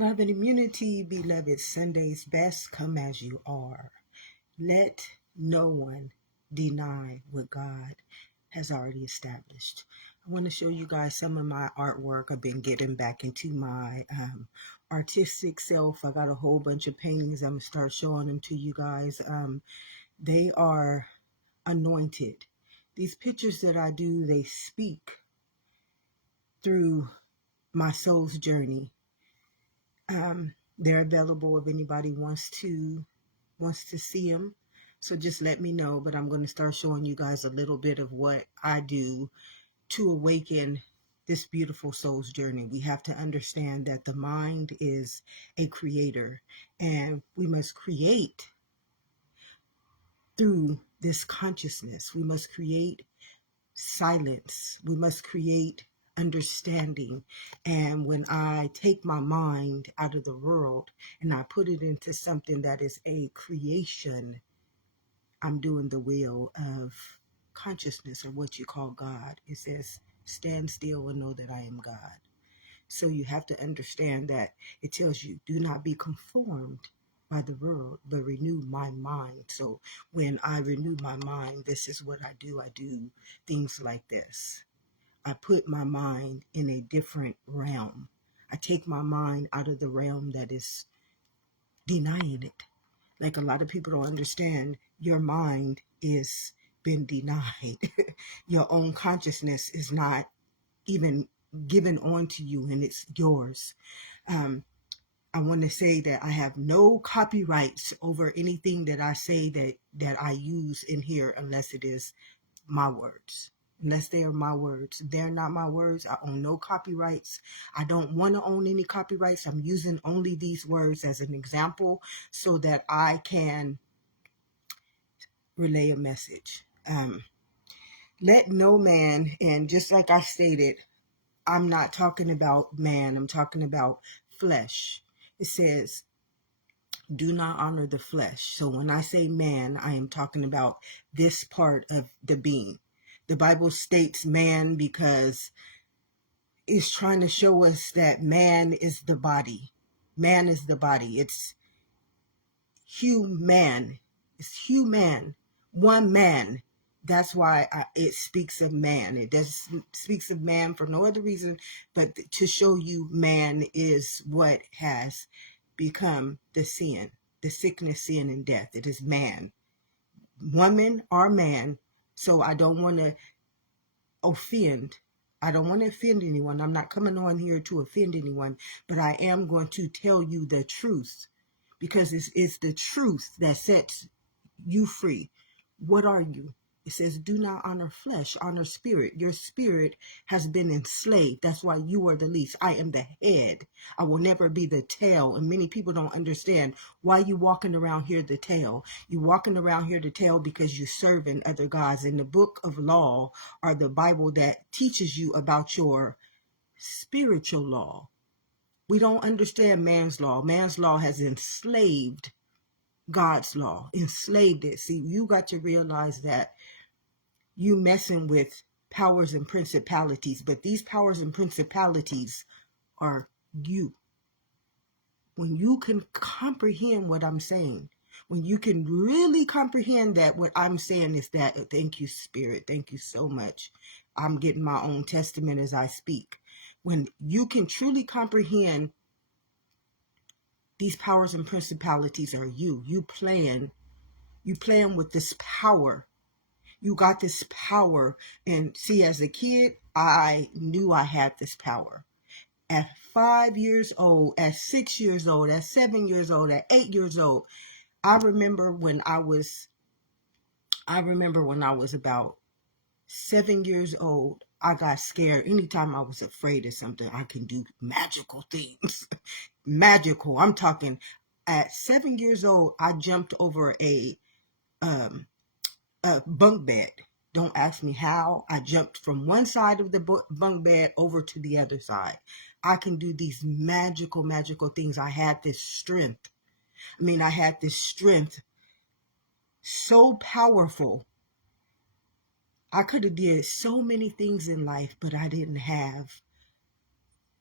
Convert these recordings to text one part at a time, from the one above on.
Love and immunity, beloved Sunday's best, come as you are. Let no one deny what God has already established. I want to show you guys some of my artwork. I've been getting back into my artistic self. I got a whole bunch of paintings. I'm going to start showing them to you guys. They are anointed. These pictures that I do, they speak through my soul's journey. They're available if anybody wants to see them. So just let me know. But I'm going to start showing you guys a little bit of what I do to awaken this beautiful soul's journey. We have to understand that the mind is a creator, and we must create through this consciousness. We must create silence. We must create understanding. And when I take my mind out of the world and I put it into something that is a creation, I'm doing the will of consciousness, or what you call God. It says, stand still and know that I am God. So you have to understand that it tells you, do not be conformed by the world, but renew my mind. So when I renew my mind, this is what I do. I do things like this. I put my mind in a different realm. I take my mind out of the realm that is denying it. Like a lot of people don't understand, your mind is been denied. Your own consciousness is not even given on to you, and it's yours. I want to say that I have no copyrights over anything that I say that I use in here, unless it is my words. Unless they are my words. They're not my words. I own no copyrights. I don't want to own any copyrights. I'm using only these words as an example so that I can relay a message. Let no man, and just like I stated, I'm not talking about man. I'm talking about flesh. It says, do not honor the flesh. So when I say man, I am talking about this part of the being. The Bible states man because it's trying to show us that man is the body. Man is the body. It's human. It's human. One man. That's why it speaks of man. It does speaks of man for no other reason but to show you man is what has become the sin, the sickness, sin, and death. It is man, woman or man. So I don't want to offend. I don't want to offend anyone. I'm not coming on here to offend anyone, but I am going to tell you the truth, because it's the truth that sets you free. What are you? It says, do not honor flesh, honor spirit. Your spirit has been enslaved. That's why you are the least. I am the head. I will never be the tail. And many people don't understand why you walking around here the tail. You walking around here the tail because you're serving other gods. In the book of law, or the Bible, that teaches you about your spiritual law. We don't understand man's law. Man's law has enslaved God's law, enslaved it. See, you got to realize that you messing with powers and principalities, but these powers and principalities are you. When you can comprehend what I'm saying, when you can really comprehend that what I'm saying is that, thank you, Spirit, thank you so much. I'm getting my own testament as I speak. When you can truly comprehend these powers and principalities are you. You playing with this power. You got this power. And see, as a kid, I knew I had this power. At 5 years old, at 6 years old, at 7 years old, at 8 years old, I remember when I was about 7 years old, I got scared. Anytime I was afraid of something, I can do magical things. Magical. I'm talking at 7 years old, I jumped over a bunk bed. Don't ask me how. I jumped from one side of the bunk bed over to the other side. I can do these magical things. I had this strength. I had this strength so powerful. I could have did so many things in life, but I didn't have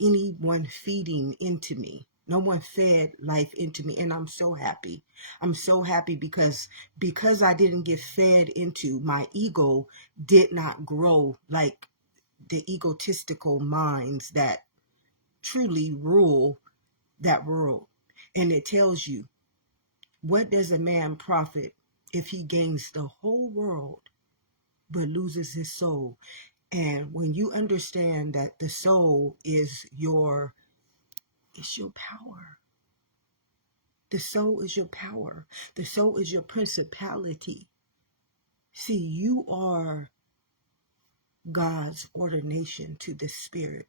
anyone feeding into me. No one fed life into me. And I'm so happy. I'm so happy because I didn't get fed into, my ego did not grow like the egotistical minds that truly rule that world. And it tells you, what does a man profit if he gains the whole world but loses his soul? And when you understand that the soul is it's your power. The soul is your power. The soul is your principality. See, you are God's ordination to the spirit.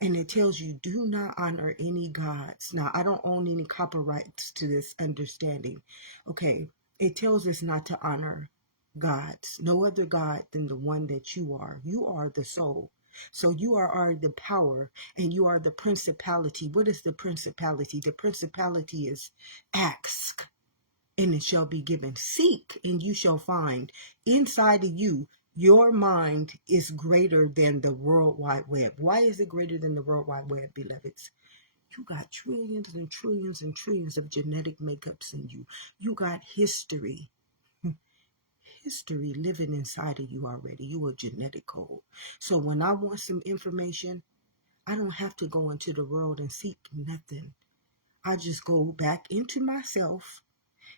And it tells you, do not honor any gods. Now, I don't own any copyrights to this understanding. Okay, it tells us not to honor gods. No other God than the one that you are. You are the soul. So you are the power, and you are the principality. What is the principality? The principality is ask, and it shall be given. Seek, and you shall find. Inside of you, your mind is greater than the World Wide Web. Why is it greater than the World Wide Web, beloveds? You got trillions and trillions and trillions of genetic makeups in you. You got history. History living inside of you already. You are genetic code. So when I want some information, I don't have to go into the world and seek nothing. I just go back into myself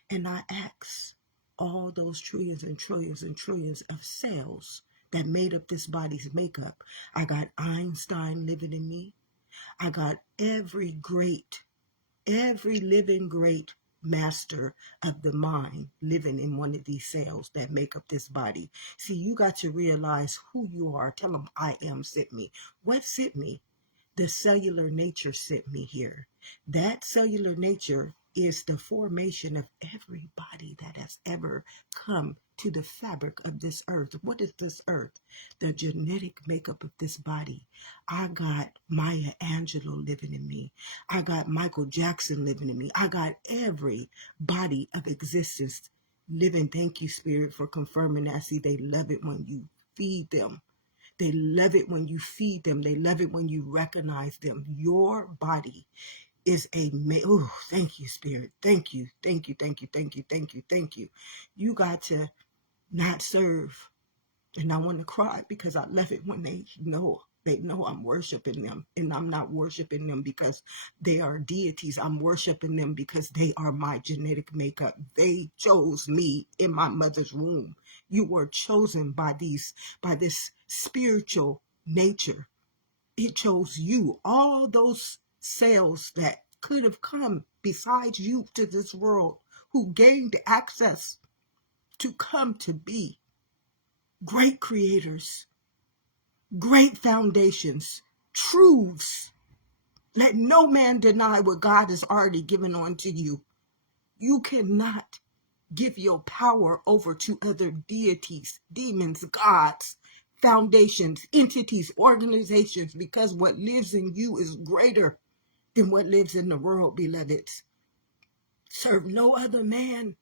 and I ask all those trillions and trillions and trillions of cells that made up this body's makeup. I got Einstein living in me. I got every living great master of the mind living in one of these cells that make up this body. See, you got to realize who you are. Tell them, I am sent me. What sent me? The cellular nature sent me here. That cellular nature is the formation of everybody that has ever come to the fabric of this earth. What is this earth? The genetic makeup of this body. I got Maya Angelou living in me. I got Michael Jackson living in me. I got every body of existence living. Thank you, Spirit, for confirming that. See, they love it when you feed them. They love it when you feed them. They love it when you recognize them. Your body is oh, thank you, Spirit. Thank you, thank you, thank you, thank you, thank you, thank you. You got to not serve. And I want to cry because I love it when they know I'm worshiping them. And I'm not worshiping them because they are deities. I'm worshiping them because they are my genetic makeup. They chose me in my mother's womb. You were chosen by this spiritual nature. It chose you. All those cells that could have come besides you to this world, who gained access to come to be great creators, great foundations, truths. Let no man deny what God has already given unto you. You cannot give your power over to other deities, demons, gods, foundations, entities, organizations, because what lives in you is greater than what lives in the world, beloveds. Serve no other man.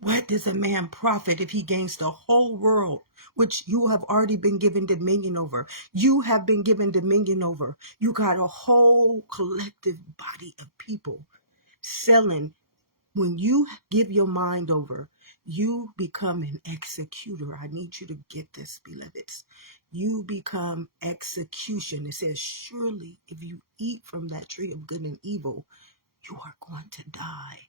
What does a man profit if he gains the whole world, which you have already been given dominion over? You have been given dominion over. You got a whole collective body of people selling. When you give your mind over, you become an executor. I need you to get this, beloveds. You become execution. It says, surely if you eat from that tree of good and evil, you are going to die.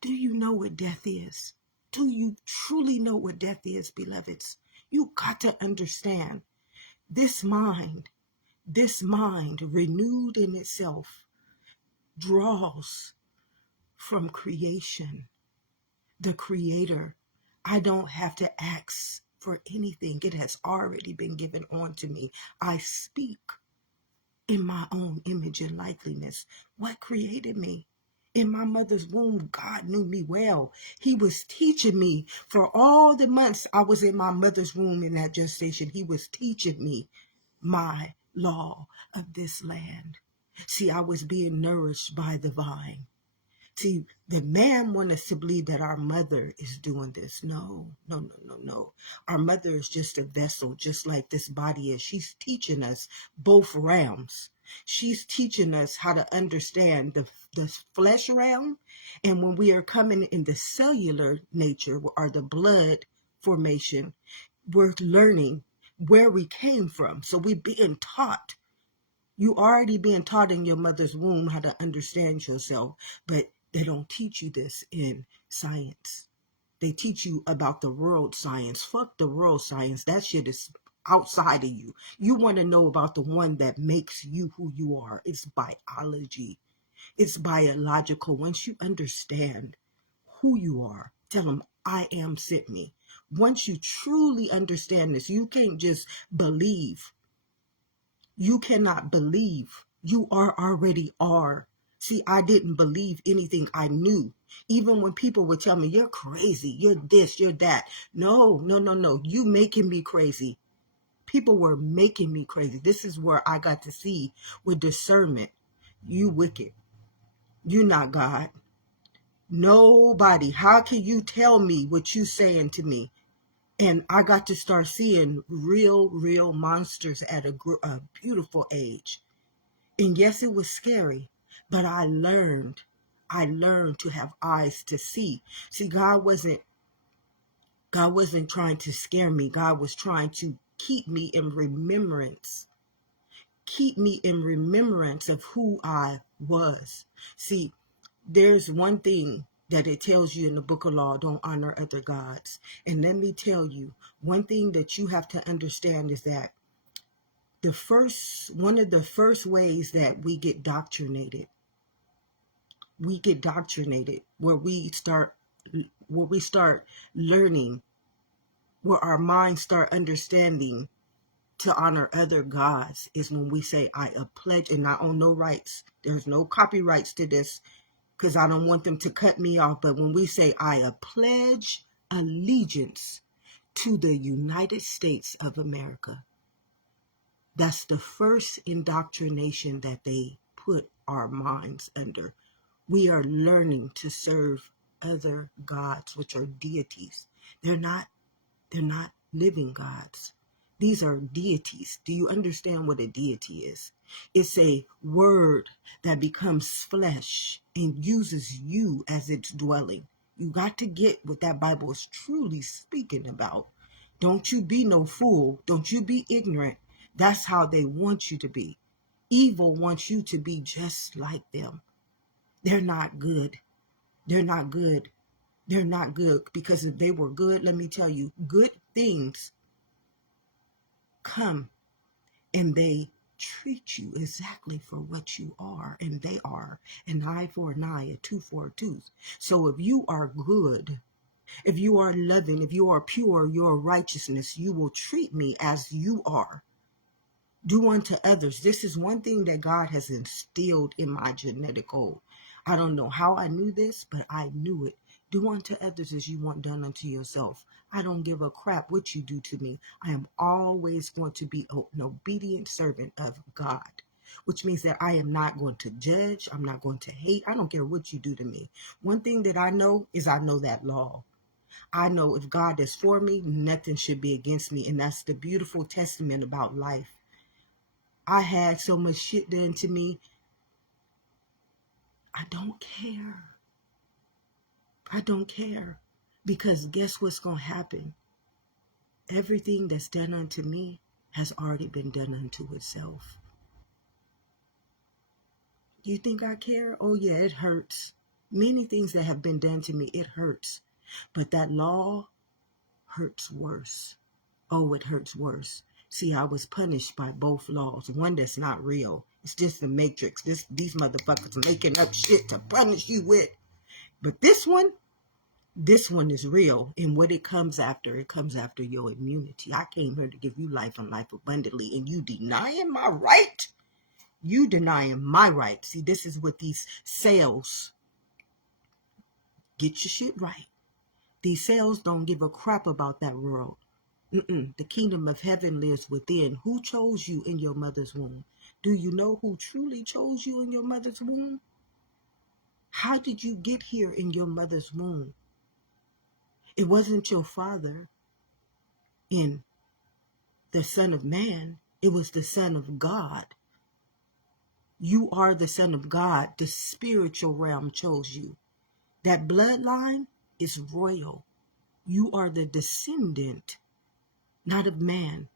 Do you know what death is? Do you truly know what death is, beloveds? You got to understand this mind renewed in itself, draws from creation, the creator. I don't have to ask for anything. It has already been given on to me. I speak in my own image and likeness. What created me? In my mother's womb, God knew me well. He was teaching me for all the months I was in my mother's womb in that gestation. He was teaching me my law of this land. See, I was being nourished by the vine. See, the man wants us to believe that our mother is doing this. No, no, no, no, no. Our mother is just a vessel, just like this body is. She's teaching us both realms. She's teaching us how to understand the flesh realm. And when we are coming in the cellular nature or the blood formation, we're learning where we came from. So we're being taught. You already being taught in your mother's womb how to understand yourself, but they don't teach you this in science. They teach you about the world science. Fuck the world science. That shit is outside of you. You want to know about the one that makes you who you are. It's biology. It's biological. Once you understand who you are, tell them, I am sent me. Once you truly understand this, you can't just believe. You cannot believe. You already are. See, I didn't believe anything I knew. Even when people would tell me, you're crazy, you're this, you're that. No, no, no, no. You making me crazy. People were making me crazy. This is where I got to see with discernment. You wicked. You not God. Nobody. How can you tell me what you saying to me? And I got to start seeing real monsters at a beautiful age. And yes, it was scary, but I learned to have eyes to see. See, God wasn't trying to scare me. God was trying to keep me in remembrance. Keep me in remembrance of who I was. See, there's one thing that it tells you in the book of law, don't honor other gods. And let me tell you, one thing that you have to understand is that one of the first ways that we get doctrinated, where we start learning, where our minds start understanding to honor other gods, is when we say, I pledge, and I own no rights. There's no copyrights to this because I don't want them to cut me off. But when we say, I pledge allegiance to the United States of America, that's the first indoctrination that they put our minds under. We are learning to serve other gods, which are deities. They're not living gods. These are deities. Do you understand what a deity is? It's a word that becomes flesh and uses you as its dwelling. You got to get what that Bible is truly speaking about. Don't you be no fool. Don't you be ignorant. That's how they want you to be. Evil wants you to be just like them. They're not good. They're not good. They're not good, because if they were good, let me tell you, good things come and they treat you exactly for what you are, and they are an eye for an eye, a tooth for a tooth. So if you are good, if you are loving, if you are pure, your righteousness, you will treat me as you are. Do unto others. This is one thing that God has instilled in my genetic code. I don't know how I knew this, but I knew it. Do unto others as you want done unto yourself. I don't give a crap what you do to me. I am always going to be an obedient servant of God, which means that I am not going to judge. I'm not going to hate. I don't care what you do to me. One thing that I know is I know that law. I know if God is for me, nothing should be against me. And that's the beautiful testament about life. I had so much shit done to me. I don't care. I don't care. Because guess what's going to happen? Everything that's done unto me has already been done unto itself. Do you think I care? Oh yeah, it hurts. Many things that have been done to me, it hurts. But that law hurts worse. Oh, it hurts worse. See, I was punished by both laws. One that's not real. It's just the matrix. These motherfuckers making up shit to punish you with. But this one is real. And what it comes after your immunity. I came here to give you life and life abundantly. And you denying my right? You denying my right. See, this is what these cells, get your shit right. These cells don't give a crap about that world. The kingdom of heaven lives within. Who chose you in your mother's womb? Do you know who truly chose you in your mother's womb? How did you get here in your mother's womb? It wasn't your father in the Son of Man. It was the Son of God. You are the son of God. The spiritual realm chose you. That bloodline is royal. You are the descendant, not of man.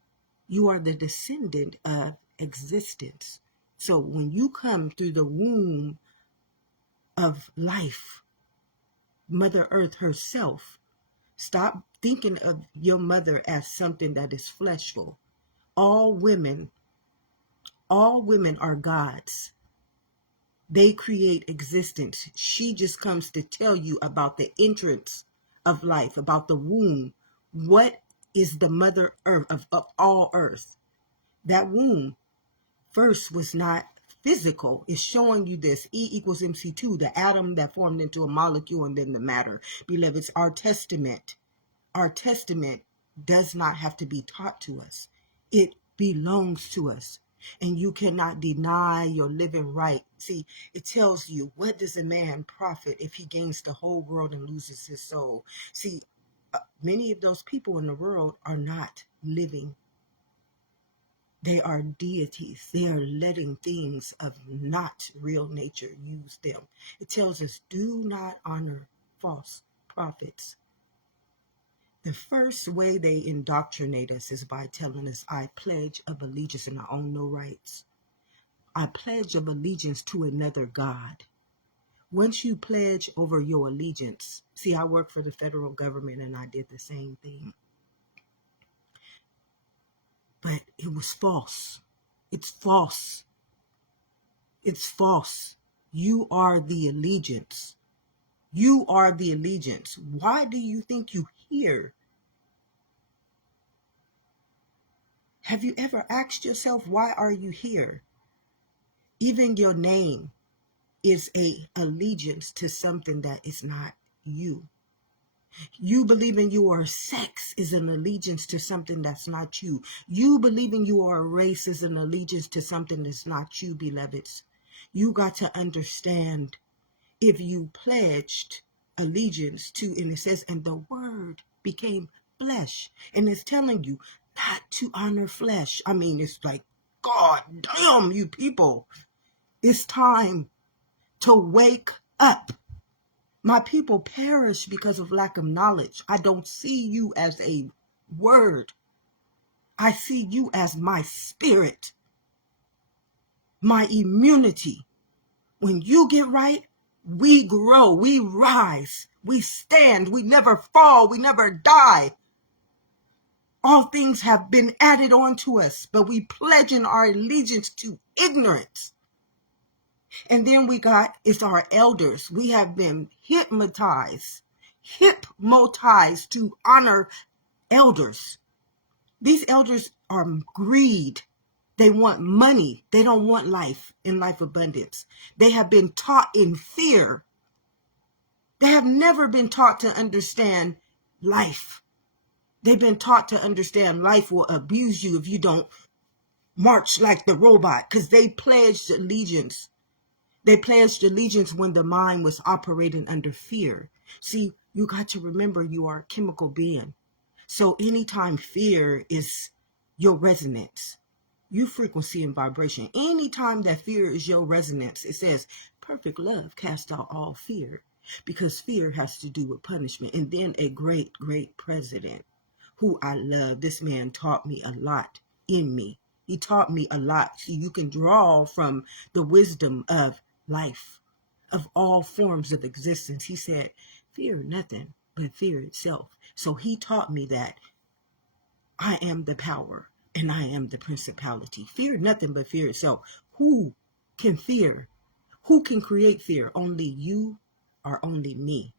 You are the descendant of existence. So when you come through the womb of life, Mother Earth herself, stop thinking of your mother as something that is fleshful. All women are gods. They create existence. She just comes to tell you about the entrance of life, about the womb. What is the Mother Earth of all earth? That womb first was not physical. It's showing you this. E equals MC2, the atom that formed into a molecule and then the matter. Beloveds, our testament does not have to be taught to us. It belongs to us. And you cannot deny your living right. See, it tells you, what does a man profit if he gains the whole world and loses his soul? See, many of those people in the world are not living. They are deities. They are letting things of not real nature use them. It tells us, do not honor false prophets. The first way they indoctrinate us is by telling us, I pledge of allegiance and I own no rights. I pledge of allegiance to another God. Once you pledge over your allegiance, see, I work for the federal government and I did the same thing. But it was false. It's false. It's false. You are the allegiance. You are the allegiance. Why do you think you hear? Have you ever asked yourself, why are you here? Even your name is a allegiance to something that is not you. You believing you are sex is an allegiance to something that's not you. You believing you are a race is an allegiance to something that's not you, beloveds. You got to understand, if you pledged allegiance to, and it says, and the word became flesh, and it's telling you not to honor flesh. I mean, it's like, God damn, you people. It's time to wake up. My people perish because of lack of knowledge. I don't see you as a word. I see you as my spirit, my immunity. When you get right, we grow, we rise, we stand, we never fall, we never die. All things have been added on to us, but we pledge in our allegiance to ignorance. And then it's our elders. We have been hypnotized to honor elders. These elders are greed. They want money. They don't want life and life abundance. They have been taught in fear. They have never been taught to understand life. They've been taught to understand life will abuse you if you don't march like the robot, because they pledged allegiance. They pledged allegiance when the mind was operating under fear. See, you got to remember you are a chemical being. So anytime fear is your resonance, you frequency and vibration. Anytime that fear is your resonance, it says perfect love casts out all fear, because fear has to do with punishment. And then a great, great president who I love, this man taught me a lot in me. He taught me a lot. So you can draw from the wisdom of life, of all forms of existence. He said, fear nothing but fear itself. So he taught me that I am the power and I am the principality. Fear nothing but fear itself. Who can fear? Who can create fear? Only you or only me.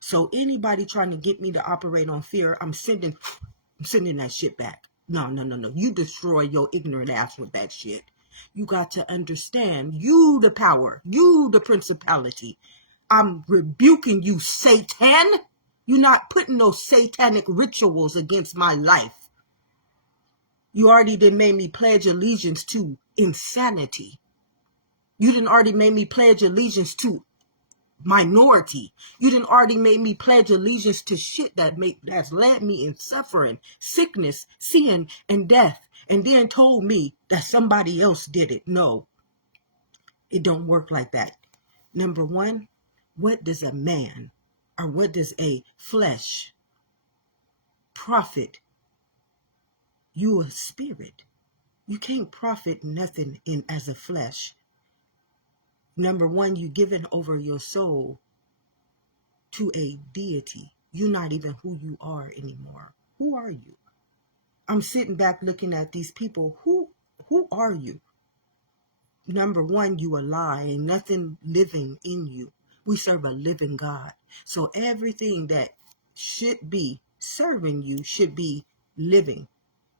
So anybody trying to get me to operate on fear, I'm sending that shit back. No. You destroy your ignorant ass with that shit. You got to understand, you the power, you the principality. I'm rebuking you, Satan. You're not putting those satanic rituals against my life. You already done made me pledge allegiance to insanity. You done already made me pledge allegiance to minority. You done already made me pledge allegiance to shit that's led me in suffering, sickness, sin, and death, and then told me that somebody else did it. No. It don't work like that. Number one, what does a man or what does a flesh profit? You a spirit. You can't profit nothing in as a flesh. Number one, you giving over your soul to a deity. You're not even who you are anymore. Who are you? I'm sitting back looking at these people. Who are you? Number one, you a lie. Ain't nothing living in you. We serve a living God. So everything that should be serving you should be living.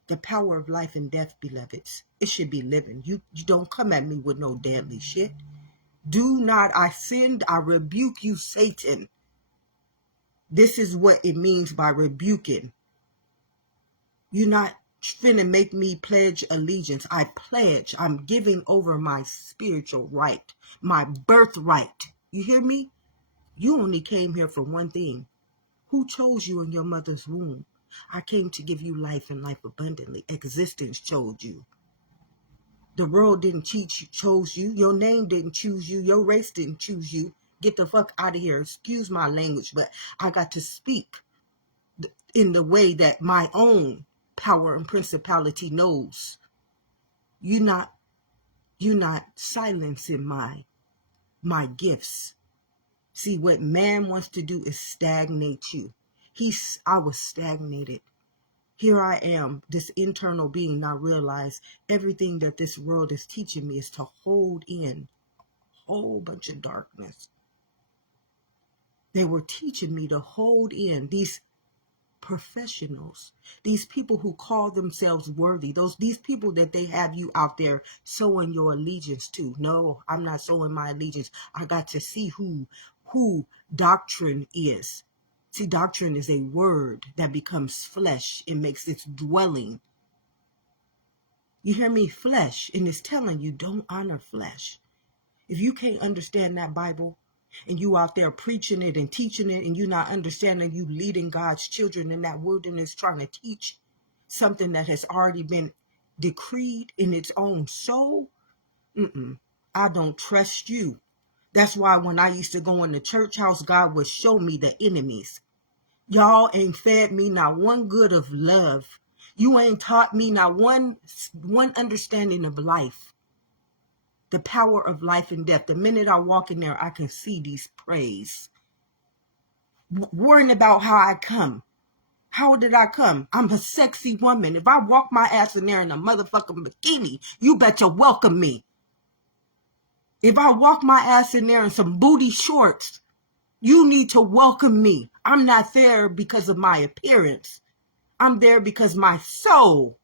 The power of life and death, beloveds. It should be living. You don't come at me with no deadly shit. Do not, I rebuke you, Satan. This is what it means by rebuking. You're not finna make me pledge allegiance. I pledge. I'm giving over my spiritual right, my birthright. You hear me? You only came here for one thing. Who chose you in your mother's womb? I came to give you life and life abundantly. Existence chose you. The world didn't chose you. Your name didn't choose you. Your race didn't choose you. Get the fuck out of here. Excuse my language, but I got to speak in the way that my own power and principality knows. You're not silencing my gifts. See, what man wants to do is stagnate you. I was stagnated. Here I am, this internal being. I realize everything that this world is teaching me is to hold in a whole bunch of darkness. They were teaching me to hold in these professionals, these people who call themselves worthy, these people that they have you out there sowing your allegiance to. No, I'm not sowing my allegiance. I got to see who doctrine is. See, doctrine is a word that becomes flesh. It makes its dwelling. You hear me? Flesh. And it's telling you, don't honor flesh. If you can't understand that Bible, and you out there preaching it and teaching it, and you not understanding, you leading God's children in that wilderness trying to teach something that has already been decreed in its own soul, I don't trust you. That's why when I used to go in the church house, God would show me the enemies. Y'all ain't fed me not one good of love. You ain't taught me not one understanding of life. The power of life and death. The minute I walk in there, I can see these praise. Worrying about how I come. How did I come? I'm a sexy woman. If I walk my ass in there in a motherfucking bikini, you better welcome me. If I walk my ass in there in some booty shorts, you need to welcome me. I'm not there because of my appearance. I'm there because my soul,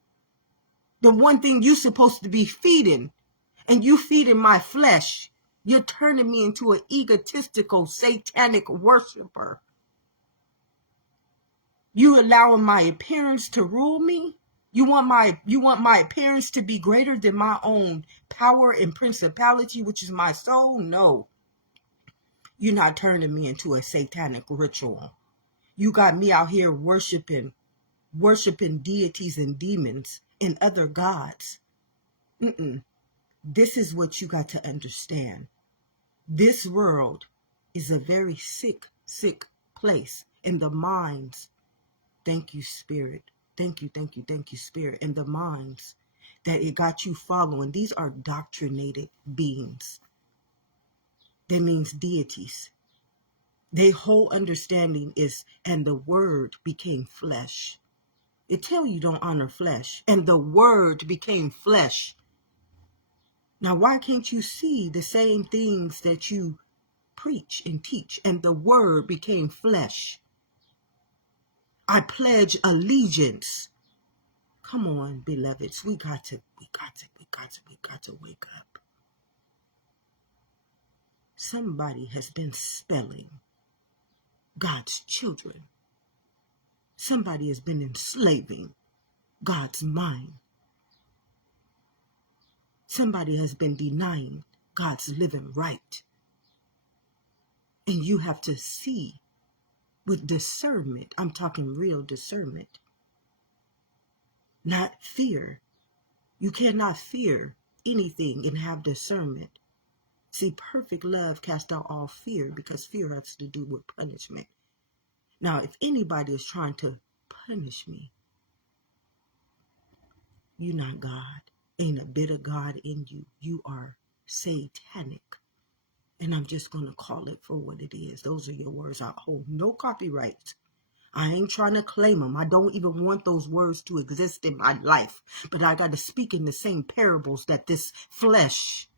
the one thing you're supposed to be feeding, and you feeding my flesh, you're turning me into an egotistical, satanic worshiper. You allowing my appearance to rule me? You want my appearance to be greater than my own power and principality, which is my soul? No. You're not turning me into a satanic ritual. You got me out here worshiping deities and demons and other gods. This is what you got to understand. This world is a very sick, sick place. And the minds, thank you, Spirit. Thank you, Spirit. And the minds that it got you following, these are doctrinated beings. That means deities. Their whole understanding is, and the word became flesh. It tell you don't honor flesh. And the word became flesh. Now, why can't you see the same things that you preach and teach? And the word became flesh. I pledge allegiance. Come on, beloveds. We got to wake up. Somebody has been spelling God's children. Somebody has been enslaving God's mind. Somebody has been denying God's living right. And you have to see with discernment. I'm talking real discernment. Not fear. You cannot fear anything and have discernment. See, perfect love casts out all fear, because fear has to do with punishment. Now, if anybody is trying to punish me, you're not God. Ain't a bit of God in you. You are satanic. And I'm just going to call it for what it is. Those are your words. I hold no copyright. I ain't trying to claim them. I don't even want those words to exist in my life. But I got to speak in the same parables that this flesh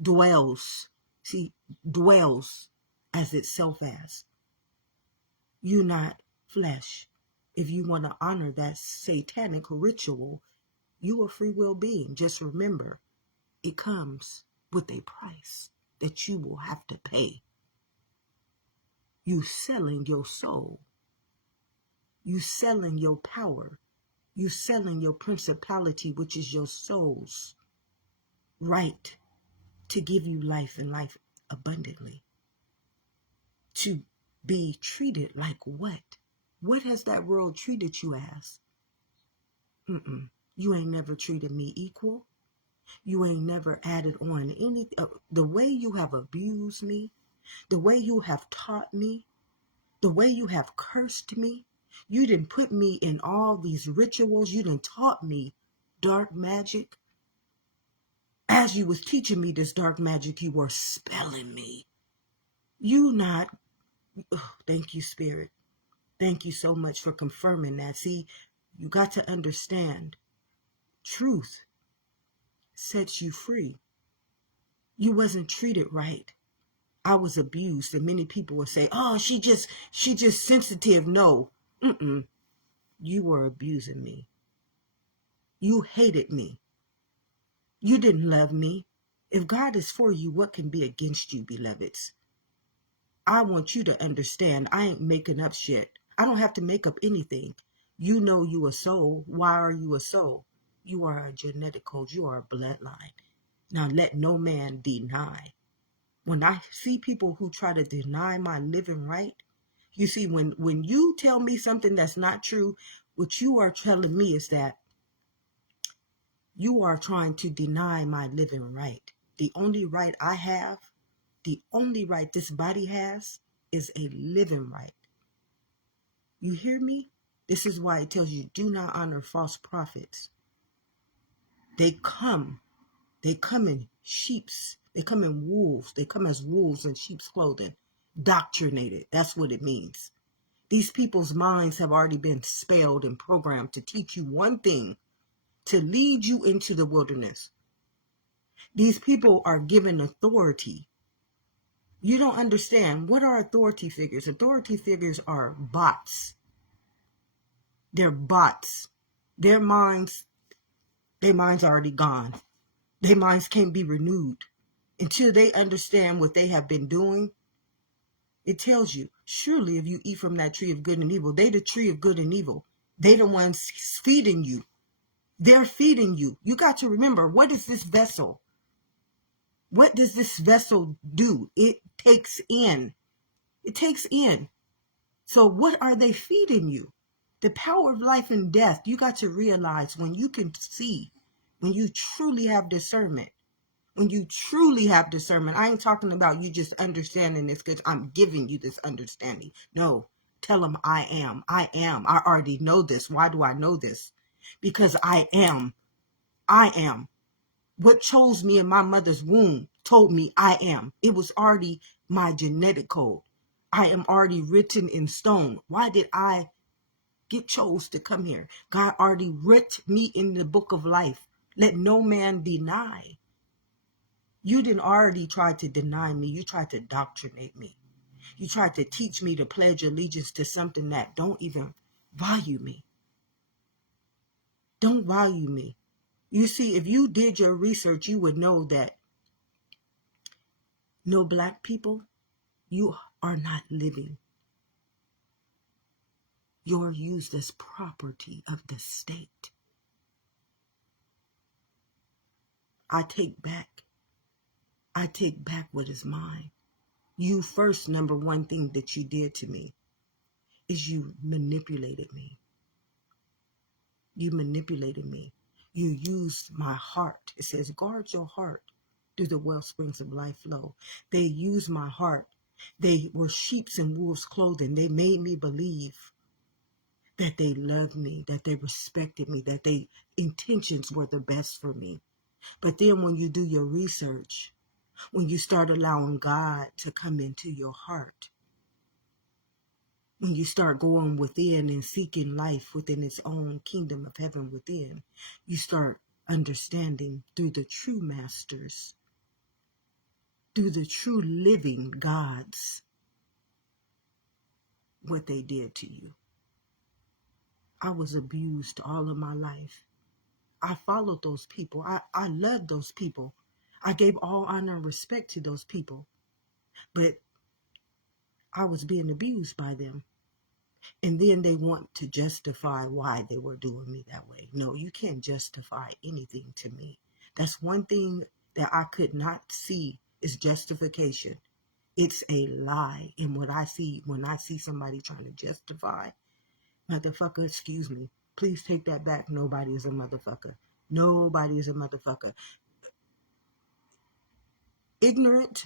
dwells. See, dwells as itself as. You not flesh. If you want to honor that satanic ritual, you a free will being. Just remember, it comes with a price that you will have to pay. You selling your soul. You selling your power. You selling your principality, which is your soul's right to give you life and life abundantly. To be treated like what? What has that world treated you as? You ain't never treated me equal. You ain't never added on any. The way you have abused me, the way you have taught me, the way you have cursed me. You didn't put me in all these rituals. You didn't taught me dark magic. As you was teaching me this dark magic, you were spelling me. You not. Thank you, Spirit. Thank you so much for confirming that. See, you got to understand, truth sets you free. You wasn't treated right. I was abused, and many people would say, "Oh, she just sensitive." No, you were abusing me. You hated me. You didn't love me. If God is for you, what can be against you, beloveds? I want you to understand, I ain't making up shit. I don't have to make up anything. You know you a soul. Why are you a soul? You are a genetic code. You are a bloodline. Now let no man deny. When I see people who try to deny my living right, you see, when you tell me something that's not true, what you are telling me is that you are trying to deny my living right. The only right I have, the only right this body has, is a living right. You hear me? This is why it tells you, do not honor false prophets. They come in sheep's, they come in wolves, they come as wolves in sheep's clothing. Doctrinated, that's what it means. These people's minds have already been spelled and programmed to teach you one thing, to lead you into the wilderness. These people are given authority. You don't understand. What are authority figures? Authority figures are bots. They're bots. Their minds already gone. Their minds can't be renewed until they understand what they have been doing. It tells you, surely if you eat from that tree of good and evil, they the tree of good and evil. They the ones feeding you. They're feeding you. You got to remember, what is this vessel? What does this vessel do? It takes in. It takes in. So what are they feeding you? The power of life and death. You got to realize, when you can see, when you truly have discernment, when you truly have discernment, I ain't talking about you just understanding this because I'm giving you this understanding. No, tell them I am. I am. I already know this. Why do I know this? Because I am. I am. What chose me in my mother's womb told me I am. It was already my genetic code. I am already written in stone. Why did I get chose to come here? God already wrote me in the book of life. Let no man deny. You didn't already try to deny me. You tried to doctrinate me. You tried to teach me to pledge allegiance to something that don't even value me. Don't value me. You see, if you did your research, you would know that no black people, you are not living. You're used as property of the state. I take back what is mine. You first, number one thing that you did to me is you manipulated me. You manipulated me. You used my heart. It says, guard your heart do the well springs of life flow. They used my heart. They were sheep's and wolves' clothing. They made me believe that they loved me, that they respected me, that their intentions were the best for me. But then when you do your research, when you start allowing God to come into your heart, when you start going within and seeking life within its own kingdom of heaven within, you start understanding through the true masters, through the true living gods, what they did to you. I was abused all of my life. I followed those people. I loved those people. I gave all honor and respect to those people. But I was being abused by them. And then they want to justify why they were doing me that way. No, you can't justify anything to me. That's one thing that I could not see is justification. It's a lie. And what I see when I see somebody trying to justify, motherfucker, excuse me, please take that back. Nobody is a motherfucker. Nobody is a motherfucker. Ignorance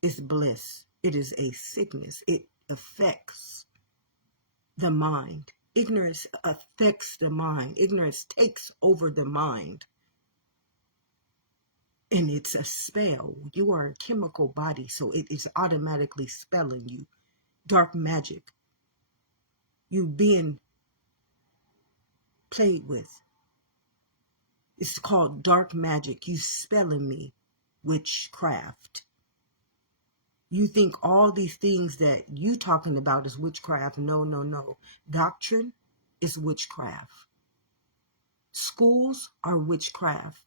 is bliss. It is a sickness. It affects the mind. Ignorance affects the mind. Ignorance takes over the mind. And it's a spell. You are a chemical body, so it is automatically spelling you. Dark magic. You being played with. It's called dark magic. You spelling me. Witchcraft. You think all these things that you talking about is witchcraft. No, no, no. Doctrine is witchcraft. Schools are witchcraft.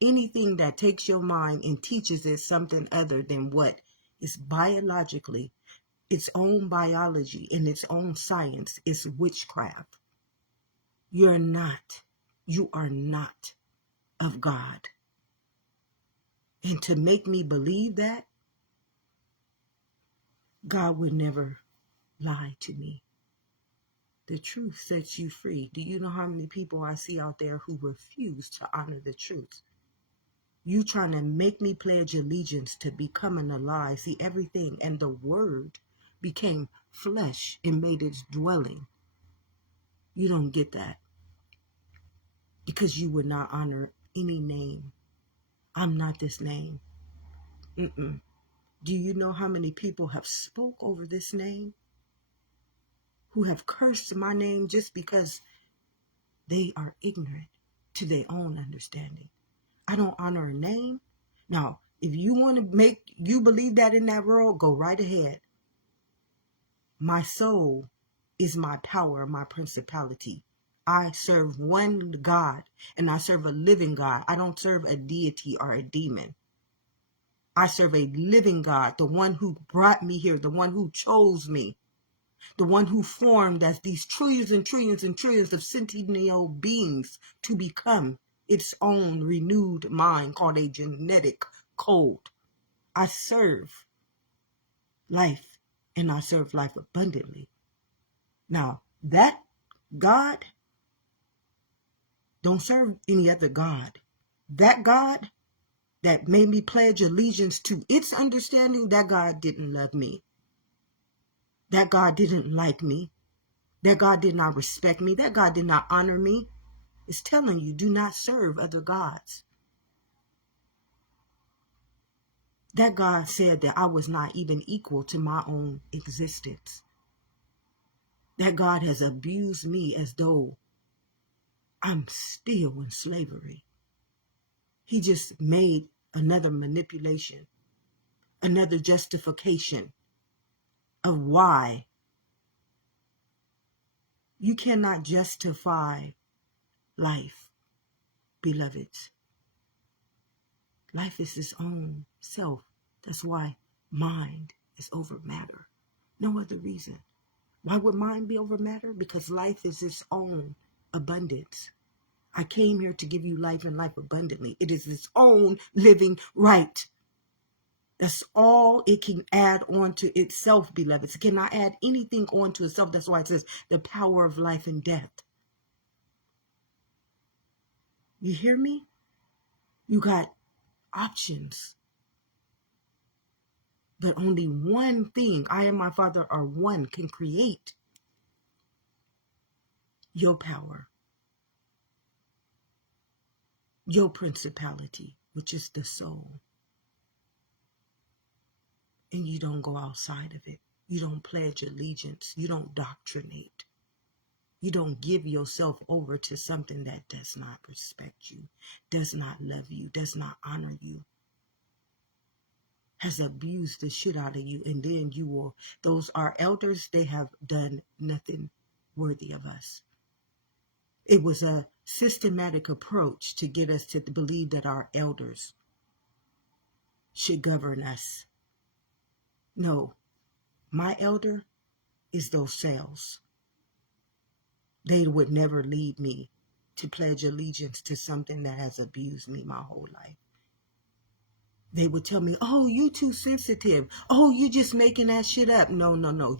Anything that takes your mind and teaches it something other than what is biologically, its own biology and its own science is witchcraft. You are not of God. And to make me believe that, God would never lie to me. The truth sets you free. Do you know how many people I see out there who refuse to honor the truth? You trying to make me pledge allegiance to becoming a lie. See, everything and the word became flesh and made its dwelling. You don't get that because you would not honor any name. I'm not this name. Do you know how many people have spoke over this name? Who have cursed my name just because they are ignorant to their own understanding. I don't honor a name. Now, if you want to make you believe that in that world, go right ahead. My soul is my power, my principality. I serve one God, and I serve a living God. I don't serve a deity or a demon. I serve a living God, the one who brought me here, the one who chose me, the one who formed as these trillions and trillions and trillions of centennial beings to become its own renewed mind called a genetic code. I serve life, and I serve life abundantly. Now, that God, don't serve any other God. That God that made me pledge allegiance to its understanding, that God didn't love me. That God didn't like me. That God did not respect me. That God did not honor me. It's telling you, do not serve other gods. That God said that I was not even equal to my own existence. That God has abused me as though I'm still in slavery. He just made another manipulation, another justification of why. You cannot justify life, beloveds. Life is its own self. That's why mind is over matter. No other reason. Why would mind be over matter? Because life is its own abundance. I came here to give you life and life abundantly. It is its own living right. That's all it can add on to itself, beloveds. It cannot add anything on to itself. That's why it says the power of life and death. You hear me? You got options. But only one thing, I and my Father are one, can create your power, your principality, which is the soul. And you don't go outside of it. You don't pledge allegiance. You don't doctrinate. You don't give yourself over to something that does not respect you, does not love you, does not honor you, has abused the shit out of you. And then you will, those are elders, they have done nothing worthy of us. It was a systematic approach to get us to believe that our elders should govern us. No, my elder is those cells. They would never lead me to pledge allegiance to something that has abused me my whole life. They would tell me, oh, you too sensitive. Oh, you just making that shit up. No.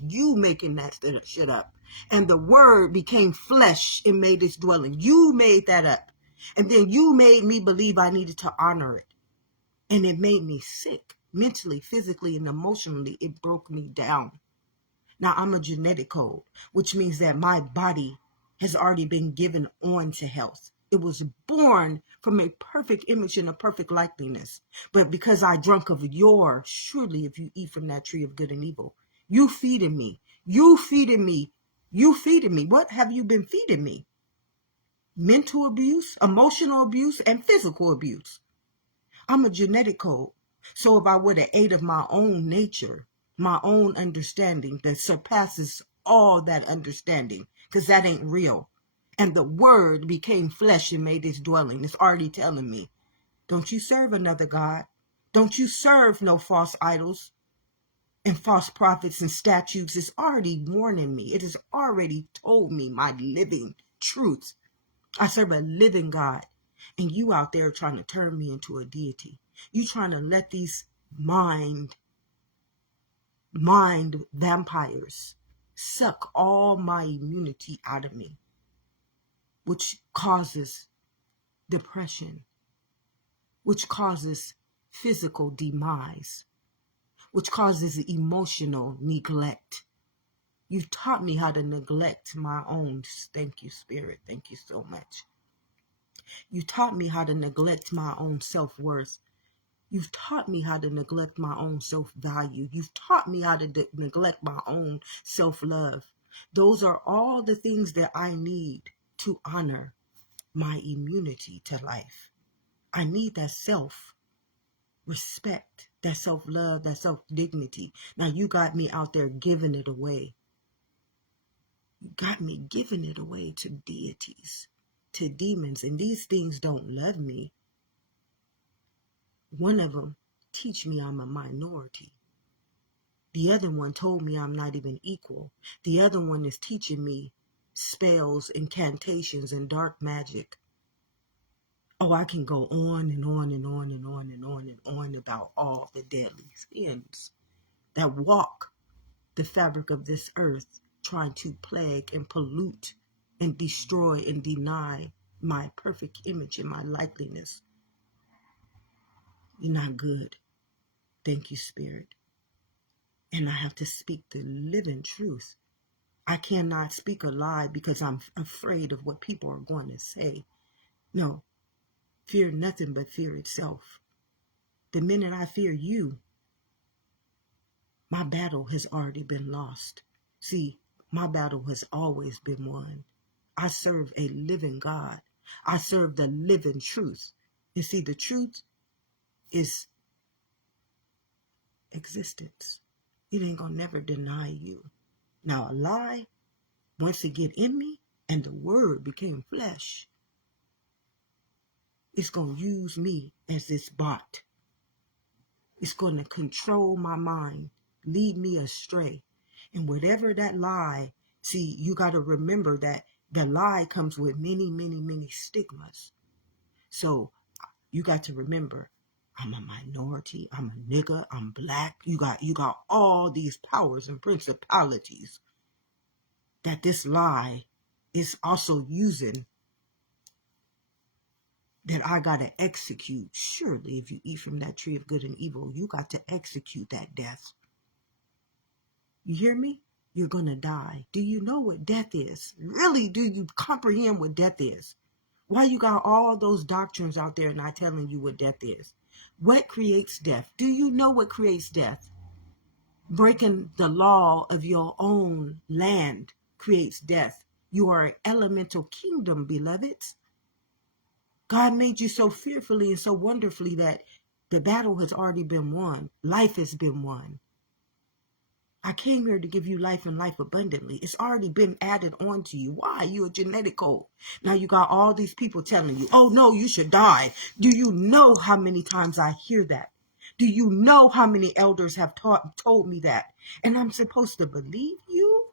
You making that shit up. And the word became flesh and made its dwelling. You made that up. And then you made me believe I needed to honor it. And it made me sick. Mentally, physically, and emotionally, it broke me down. Now, I'm a genetic code, which means that my body has already been given on to health. It was born from a perfect image and a perfect likeness. But because I drunk of surely if you eat from that tree of good and evil, you feeding me. What have you been feeding me? Mental abuse, emotional abuse, and physical abuse. I'm a genetic code. So if I would have ate of my own nature, my own understanding that surpasses all that understanding, because that ain't real. And the word became flesh and made its dwelling. It's already telling me, don't you serve another God. Don't you serve no false idols and false prophets and statues. It's already warning me. It has already told me my living truth. I serve a living God. And you out there trying to turn me into a deity. You trying to let these mind vampires suck all my immunity out of me, which causes depression, which causes physical demise, which causes emotional neglect. You've taught me how to neglect my own. Thank you, Spirit. Thank you so much. You taught me how to neglect my own self-worth. You've taught me how to neglect my own self-value. You've taught me how to neglect my own self-love. Those are all the things that I need to honor my immunity to life. I need that self-respect, that self-love, that self-dignity. Now you got me out there giving it away. You got me giving it away to deities, to demons, and these things don't love me. One of them teach me I'm a minority. The other one told me I'm not even equal. The other one is teaching me spells, incantations, and dark magic. Oh, I can go on and on and on and on and on and on about all the deadly sins that walk the fabric of this earth, trying to plague and pollute and destroy and deny my perfect image and my likeness. You're not good. Thank you, Spirit. And I have to speak the living truth. I cannot speak a lie because I'm afraid of what people are going to say. No, fear nothing but fear itself. The minute I fear you, my battle has already been lost. See, my battle has always been won. I serve a living God. I serve the living truth. You see, the truth is existence. It ain't gonna never deny you. Now, a lie, once it get in me and the word became flesh, it's gonna use me as its bot. It's gonna control my mind, lead me astray. And whatever that lie, see, you gotta remember that the lie comes with many, many, many stigmas. So you got to remember, I'm a minority, I'm a nigga, I'm black. You got all these powers and principalities that this lie is also using that I got to execute. Surely, if you eat from that tree of good and evil, you got to execute that death. You hear me? You're going to die. Do you know what death is? Really, do you comprehend what death is? Why you got all those doctrines out there not telling you what death is? What creates death? Do you know what creates death? Breaking the law of your own land creates death. You are an elemental kingdom, beloveds. God made you so fearfully and so wonderfully that the battle has already been won. Life has been won. I came here to give you life and life abundantly. It's already been added on to you. Why? You're a genetic code. Now you got all these people telling you, oh no, you should die. Do you know how many times I hear that? Do you know how many elders have told me that? And I'm supposed to believe you?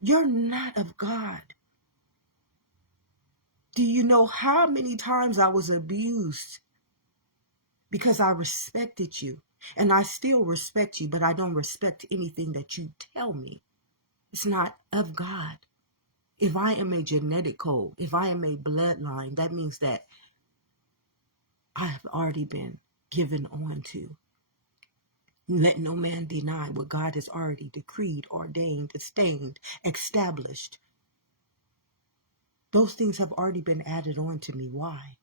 You're not of God. Do you know how many times I was abused because I respected you? And I still respect you, but I don't respect anything that you tell me. It's not of God. If I am a genetic code, if I am a bloodline, that means that I have already been given on to. Let no man deny what God has already decreed, ordained, sustained, established. Those things have already been added on to me. Why?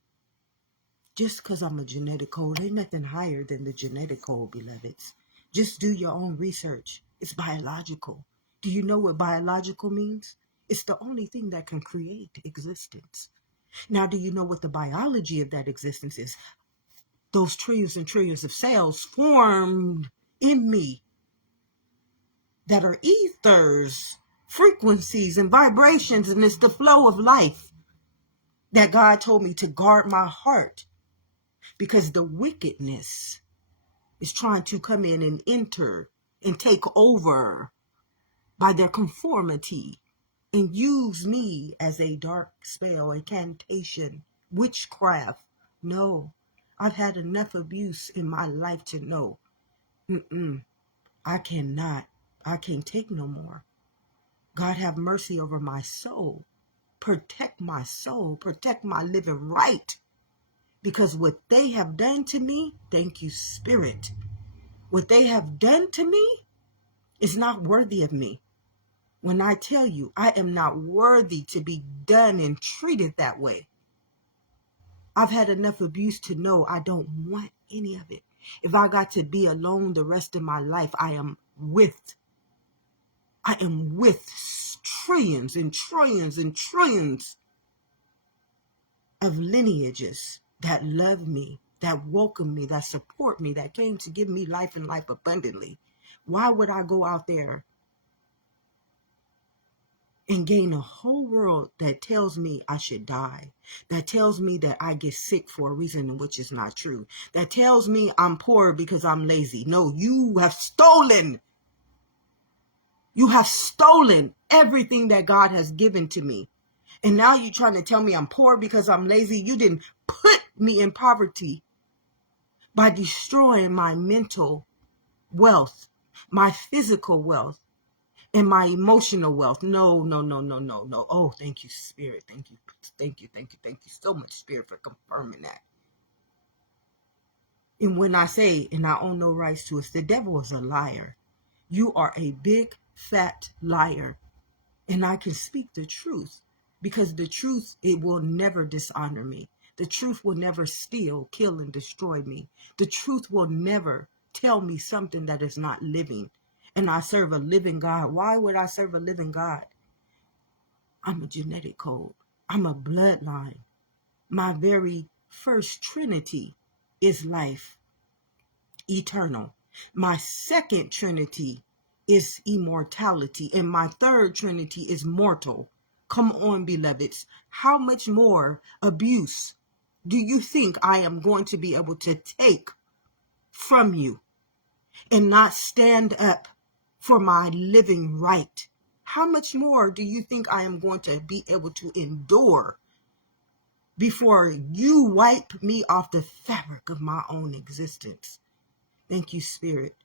Just because I'm a genetic code, ain't nothing higher than the genetic code, beloveds. Just do your own research. It's biological. Do you know what biological means? It's the only thing that can create existence. Now, do you know what the biology of that existence is? Those trillions and trillions of cells formed in me that are ethers, frequencies, and vibrations, and it's the flow of life that God told me to guard my heart, because the wickedness is trying to come in and enter and take over by their conformity and use me as a dark spell, a cantation, witchcraft. No, I've had enough abuse in my life to know. I cannot. I can't take no more. God have mercy over my soul. Protect my soul. Protect my living right. Because what they have done to me, thank you, Spirit. What they have done to me is not worthy of me. When I tell you I am not worthy to be done and treated that way, I've had enough abuse to know I don't want any of it. If I got to be alone the rest of my life, I am with trillions and trillions and trillions of lineages that love me, that welcome me, that support me, that came to give me life and life abundantly. Why would I go out there and gain a whole world that tells me I should die, that tells me that I get sick for a reason which is not true, that tells me I'm poor because I'm lazy? No, you have stolen. You have stolen everything that God has given to me. And now you're trying to tell me I'm poor because I'm lazy. You didn't put me in poverty by destroying my mental wealth, my physical wealth, and my emotional wealth. No, no, no, no, no, no. Oh, thank you, Spirit. Thank you. Thank you. Thank you. Thank you so much, Spirit, for confirming that. And when I say, and I own no rights to it, the devil is a liar. You are a big, fat liar. And I can speak the truth, because the truth, it will never dishonor me. The truth will never steal, kill, and destroy me. The truth will never tell me something that is not living. And I serve a living God. Why would I serve a living God? I'm a genetic code. I'm a bloodline. My very first trinity is life, eternal. My second trinity is immortality. And my third trinity is mortal. Come on, beloveds. How much more abuse do you think I am going to be able to take from you and not stand up for my living right? How much more do you think I am going to be able to endure before you wipe me off the fabric of my own existence? Thank you, Spirit.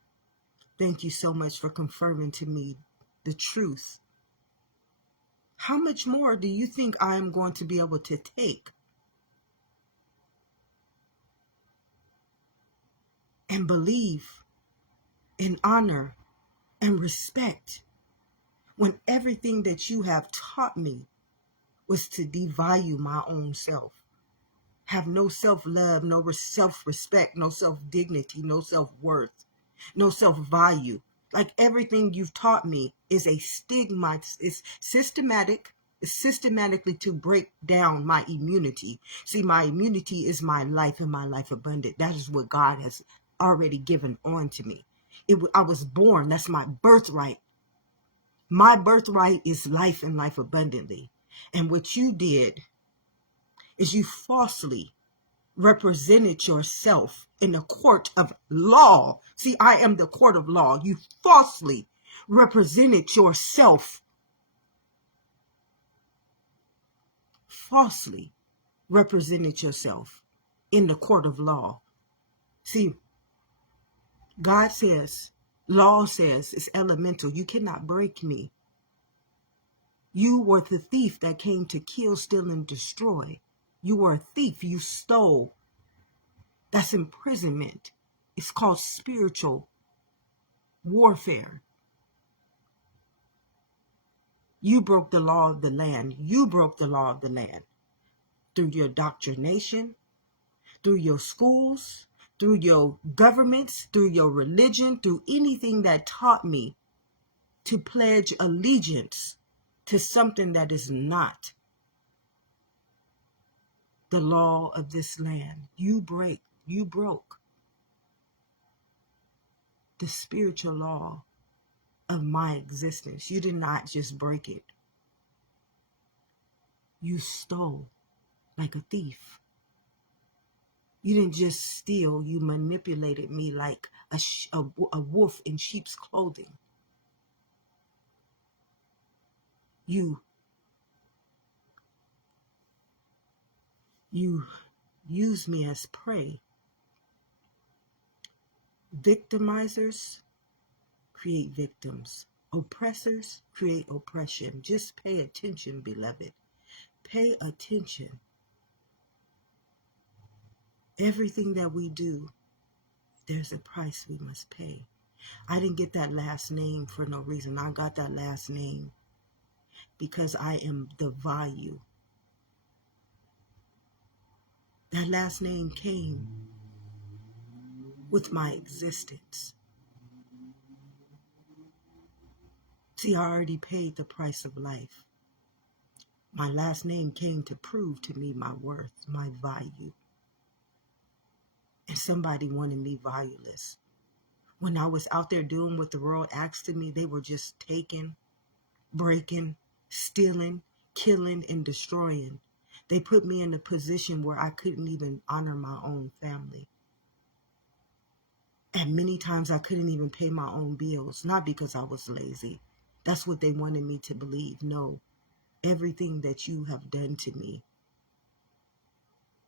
Thank you so much for confirming to me the truth. How much more do you think I am going to be able to take and believe and honor and respect, when everything that you have taught me was to devalue my own self, have no self-love, no self-respect, no self-dignity, no self-worth, no self-value. Like everything you've taught me is a stigma, it's systematic, it's systematically to break down my immunity. See, my immunity is my life and my life abundant. That is what God has already given on to me. I was born, that's my birthright. My birthright is life and life abundantly. And what you did is you falsely represented yourself in the court of law. See, I am the court of law. You falsely represented yourself. Falsely represented yourself in the court of law. See, God says, law says, it's elemental. You cannot break me. You were the thief that came to kill, steal, and destroy. You were a thief. You stole. That's imprisonment. It's called spiritual warfare. You broke the law of the land. You broke the law of the land through your indoctrination, through your schools, through your governments, through your religion, through anything that taught me to pledge allegiance to something that is not the law of this land. You broke the spiritual law of my existence. You did not just break it. You stole like a thief. You didn't just steal, you manipulated me like a wolf in sheep's clothing. You use me as prey. Victimizers create victims. Oppressors create oppression. Just pay attention, beloved. Pay attention. Everything that we do, there's a price we must pay. I didn't get that last name for no reason. I got that last name because I am the value. That last name came with my existence. See, I already paid the price of life. My last name came to prove to me my worth, my value. And somebody wanted me valueless. When I was out there doing what the world asked of me, they were just taking, breaking, stealing, killing, and destroying. They put me in a position where I couldn't even honor my own family. And many times I couldn't even pay my own bills, not because I was lazy. That's what they wanted me to believe. No, everything that you have done to me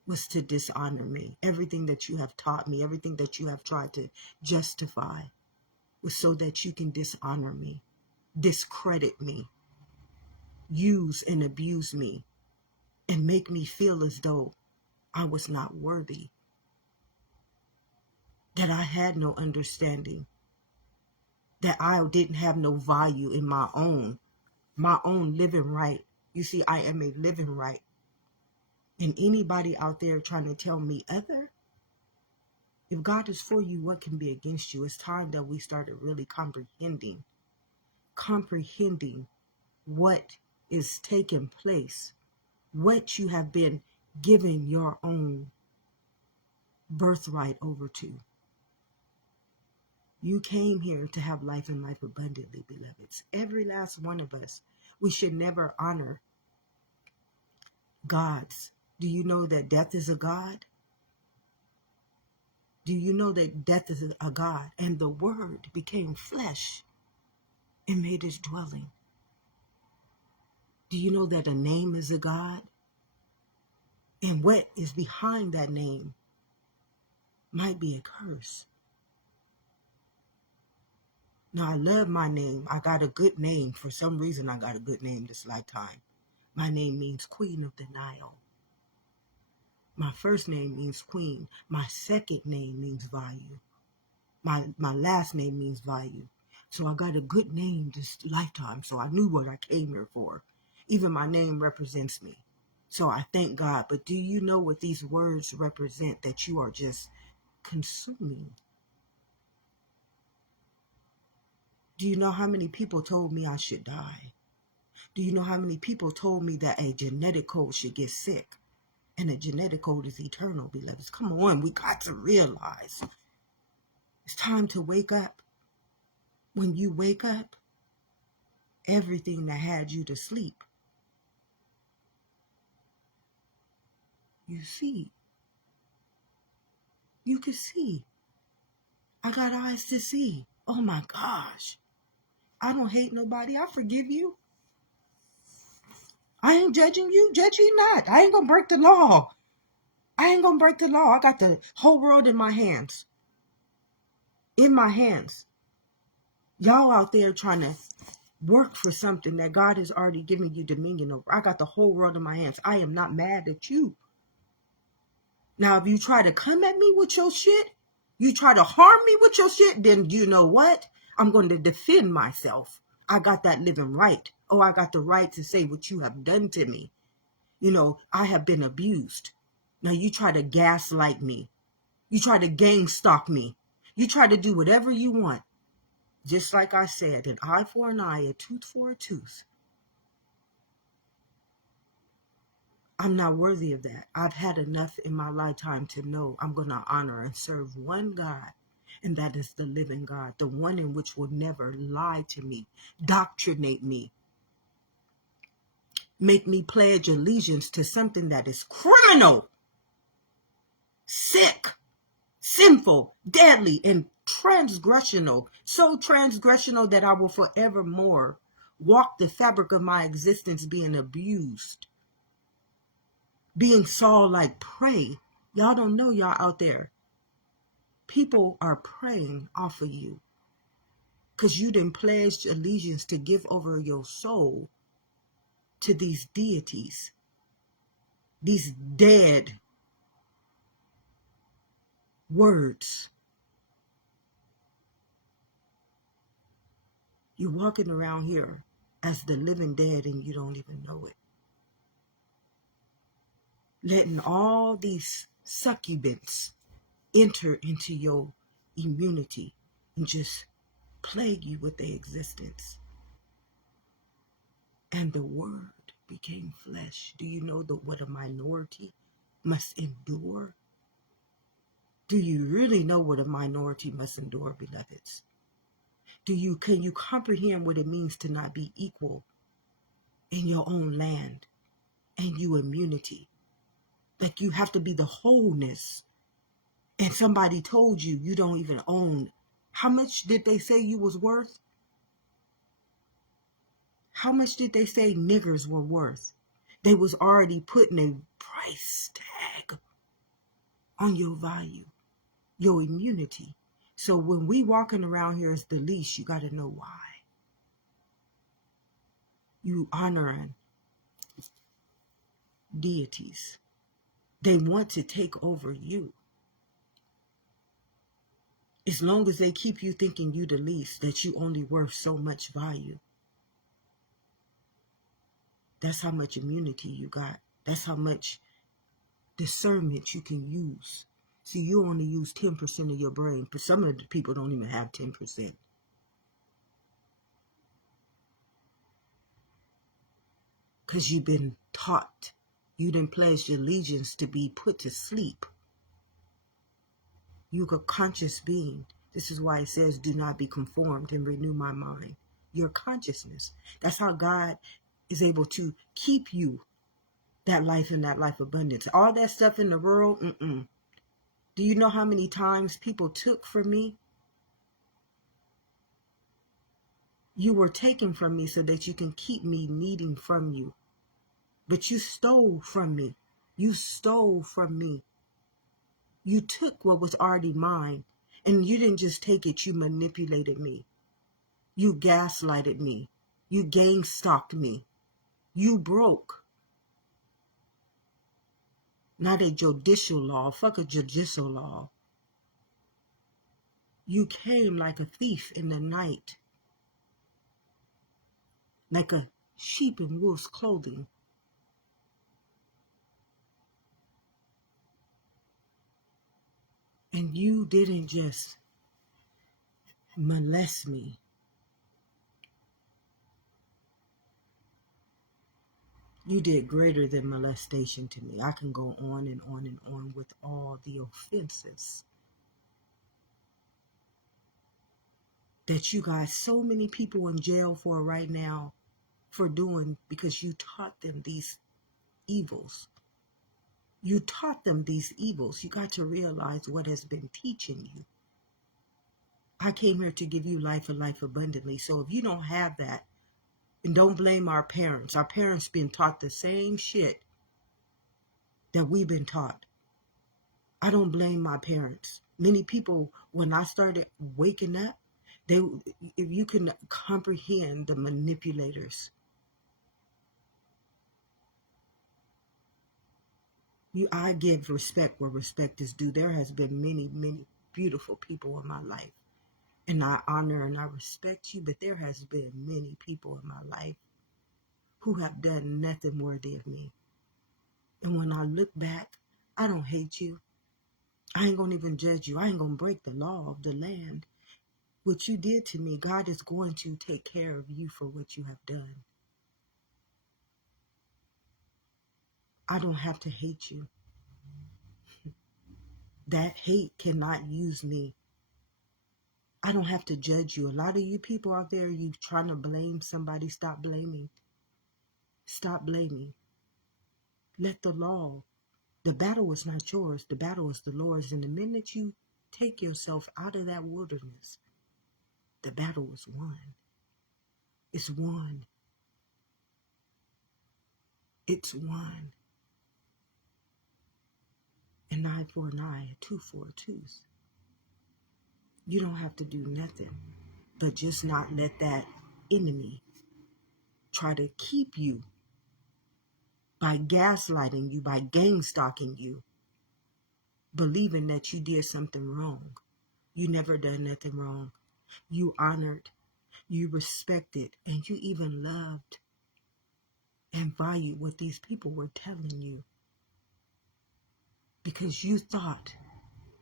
was to dishonor me. Everything that you have taught me, everything that you have tried to justify was so that you can dishonor me, discredit me, use and abuse me, and make me feel as though I was not worthy, that I had no understanding, that I didn't have no value in my own living right. You see, I am a living right. And anybody out there trying to tell me other, if God is for you, what can be against you? It's time that we started really comprehending what is taking place, what you have been giving your own birthright over to. You came here to have life and life abundantly, beloveds. Every last one of us. We should never honor gods. Do you know that death is a god? Do you know that death is a god? And the Word became flesh and made his dwelling. Do you know that a name is a god? And what is behind that name might be a curse. Now, I love my name. I got a good name. For some reason, I got a good name this lifetime. My name means Queen of the Nile. My first name means Queen. My second name means value. My last name means value. So I got a good name this lifetime. So I knew what I came here for. Even my name represents me. So I thank God. But do you know what these words represent that you are just consuming? Do you know how many people told me I should die? Do you know how many people told me that a genetic code should get sick? And a genetic code is eternal, beloveds. Come on, we got to realize it's time to wake up. When you wake up, everything that had you to sleep, you see. You can see. I got eyes to see. Oh my gosh. I don't hate nobody. I forgive you. I ain't judging you. Judge ye not. I ain't gonna break the law. I ain't gonna break the law. I got the whole world in my hands. In my hands. Y'all out there trying to work for something that God has already given you dominion over. I got the whole world in my hands. I am not mad at you. Now, if you try to come at me with your shit, you try to harm me with your shit, then you know what? I'm going to defend myself. I got that living right. Oh, I got the right to say what you have done to me. You know, I have been abused. Now you try to gaslight me. You try to gang stalk me. You try to do whatever you want. Just like I said, an eye for an eye, a tooth for a tooth. I'm not worthy of that. I've had enough in my lifetime to know I'm going to honor and serve one God, and that is the living God, the one in which will never lie to me, doctrinate me, make me pledge allegiance to something that is criminal, sick, sinful, deadly, and transgressional, so transgressional that I will forevermore walk the fabric of my existence being abused, being saw like prey. Y'all don't know, y'all out there. People are preying off of you because you done pledged allegiance to give over your soul to these deities, these dead words. You're walking around here as the living dead and you don't even know it. Letting all these succubants enter into your immunity and just plague you with their existence. And the word became flesh. Do you know what a minority must endure? Do you really know what a minority must endure, beloveds? Can you comprehend what it means to not be equal in your own land and you immunity? Like you have to be the wholeness. And somebody told you you don't even own. How much did they say you was worth? How much did they say niggers were worth? They was already putting a price tag on your value, your immunity. So when we walking around here as the least, you got to know why. You honoring deities. They want to take over you. As long as they keep you thinking you the least, that you only worth so much value. That's how much immunity you got. That's how much discernment you can use. See, you only use 10% of your brain, but some of the people don't even have 10%. Because you've been taught. You done pledged allegiance to be put to sleep. You a conscious being. This is why it says, do not be conformed and renew my mind. Your consciousness. That's how God is able to keep you that life and that life abundance. All that stuff in the world, Do you know how many times people took from me? You were taken from me so that you can keep me needing from you. But you stole from me. You stole from me. You took what was already mine. And you didn't just take it, you manipulated me. You gaslighted me. You gang stalked me. You broke. Not a judicial law. Fuck a judicial law. You came like a thief in the night, like a sheep in wolf's clothing. And you didn't just molest me. You did greater than molestation to me. I can go on and on and on with all the offenses that you got so many people in jail for right now for doing, because you taught them these evils. You taught them these evils. You got to realize what has been teaching you. I came here to give you life and life abundantly. So if you don't have that, and don't blame our parents. Our parents been taught the same shit that we've been taught. I don't blame my parents. Many people, when I started waking up, if you can comprehend the manipulators, I give respect where respect is due. There has been many, many beautiful people in my life, and I honor and I respect you, but there has been many people in my life who have done nothing worthy of me. And when I look back, I don't hate you. I ain't gonna even judge you. I ain't gonna break the law of the land. What you did to me, God is going to take care of you for what you have done. I don't have to hate you. That hate cannot use me. I don't have to judge you. A lot of you people out there, you trying to blame somebody. Stop blaming. Stop blaming. Let the battle is not yours. The battle is the Lord's. And the minute you take yourself out of that wilderness, the battle is won. It's won. It's won. An eye for an eye, a tooth for a tooth. You don't have to do nothing but just not let that enemy try to keep you by gaslighting you, by gang stalking you, believing that you did something wrong. You never done nothing wrong. You honored, you respected, and you even loved and valued what these people were telling you, because you thought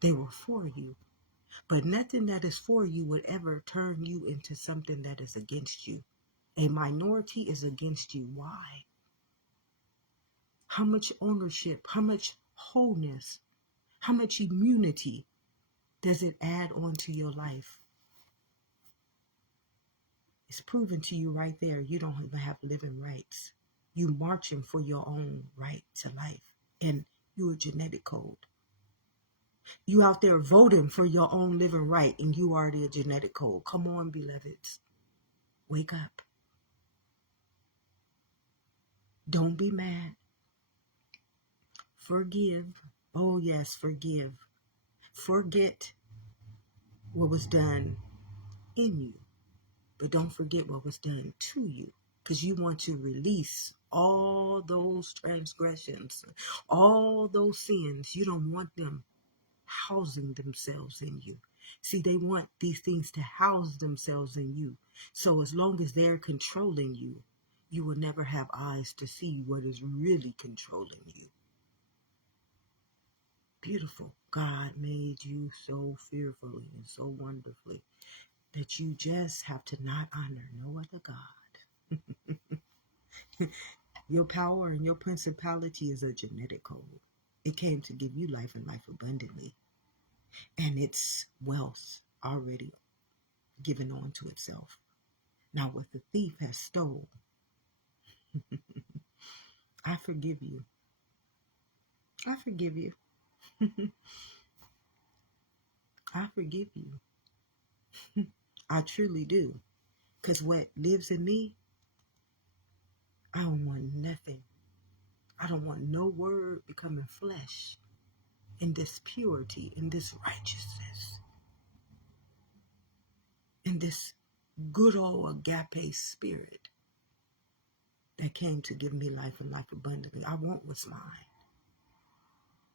they were for you. But nothing that is for you would ever turn you into something that is against you. A minority is against you. Why? How much ownership, how much wholeness, how much immunity does it add on to your life? It's proven to you right there. You don't even have living rights. You marching for your own right to life, and you're a genetic code. You out there voting for your own living right, and you already a genetic code. Come on, beloveds. Wake up. Don't be mad. Forgive. Oh yes, forgive. Forget what was done in you, but don't forget what was done to you, because you want to release all those transgressions, all those sins. You don't want them housing themselves in you. See, they want these things to house themselves in you. So as long as they're controlling you, you will never have eyes to see what is really controlling you. Beautiful. God made you so fearfully and so wonderfully that you just have to not honor no other God. Your power and your principality is a genetic code. It came to give you life and life abundantly. And it's wealth already given on to itself. Now what the thief has stole, I forgive you. I forgive you. I forgive you. I truly do. Because what lives in me, I don't want nothing. I don't want no word becoming flesh in this purity, in this righteousness, in this good old agape spirit that came to give me life and life abundantly. I want what's mine.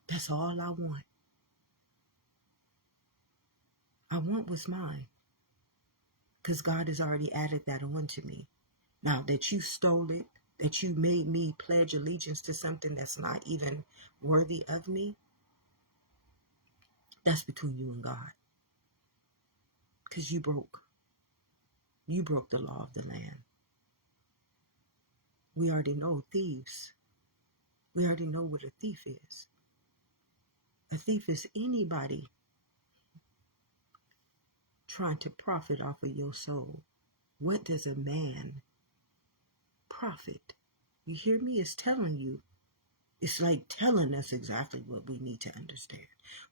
That's all I want. I want what's mine because God has already added that on to me. Now that you stole it, that you made me pledge allegiance to something that's not even worthy of me, that's between you and God. Because you broke the law of the land. We already know thieves. We already know what a thief is. A thief is anybody trying to profit off of your soul. What does a man profit? You hear me? It's telling you. It's like telling us exactly what we need to understand.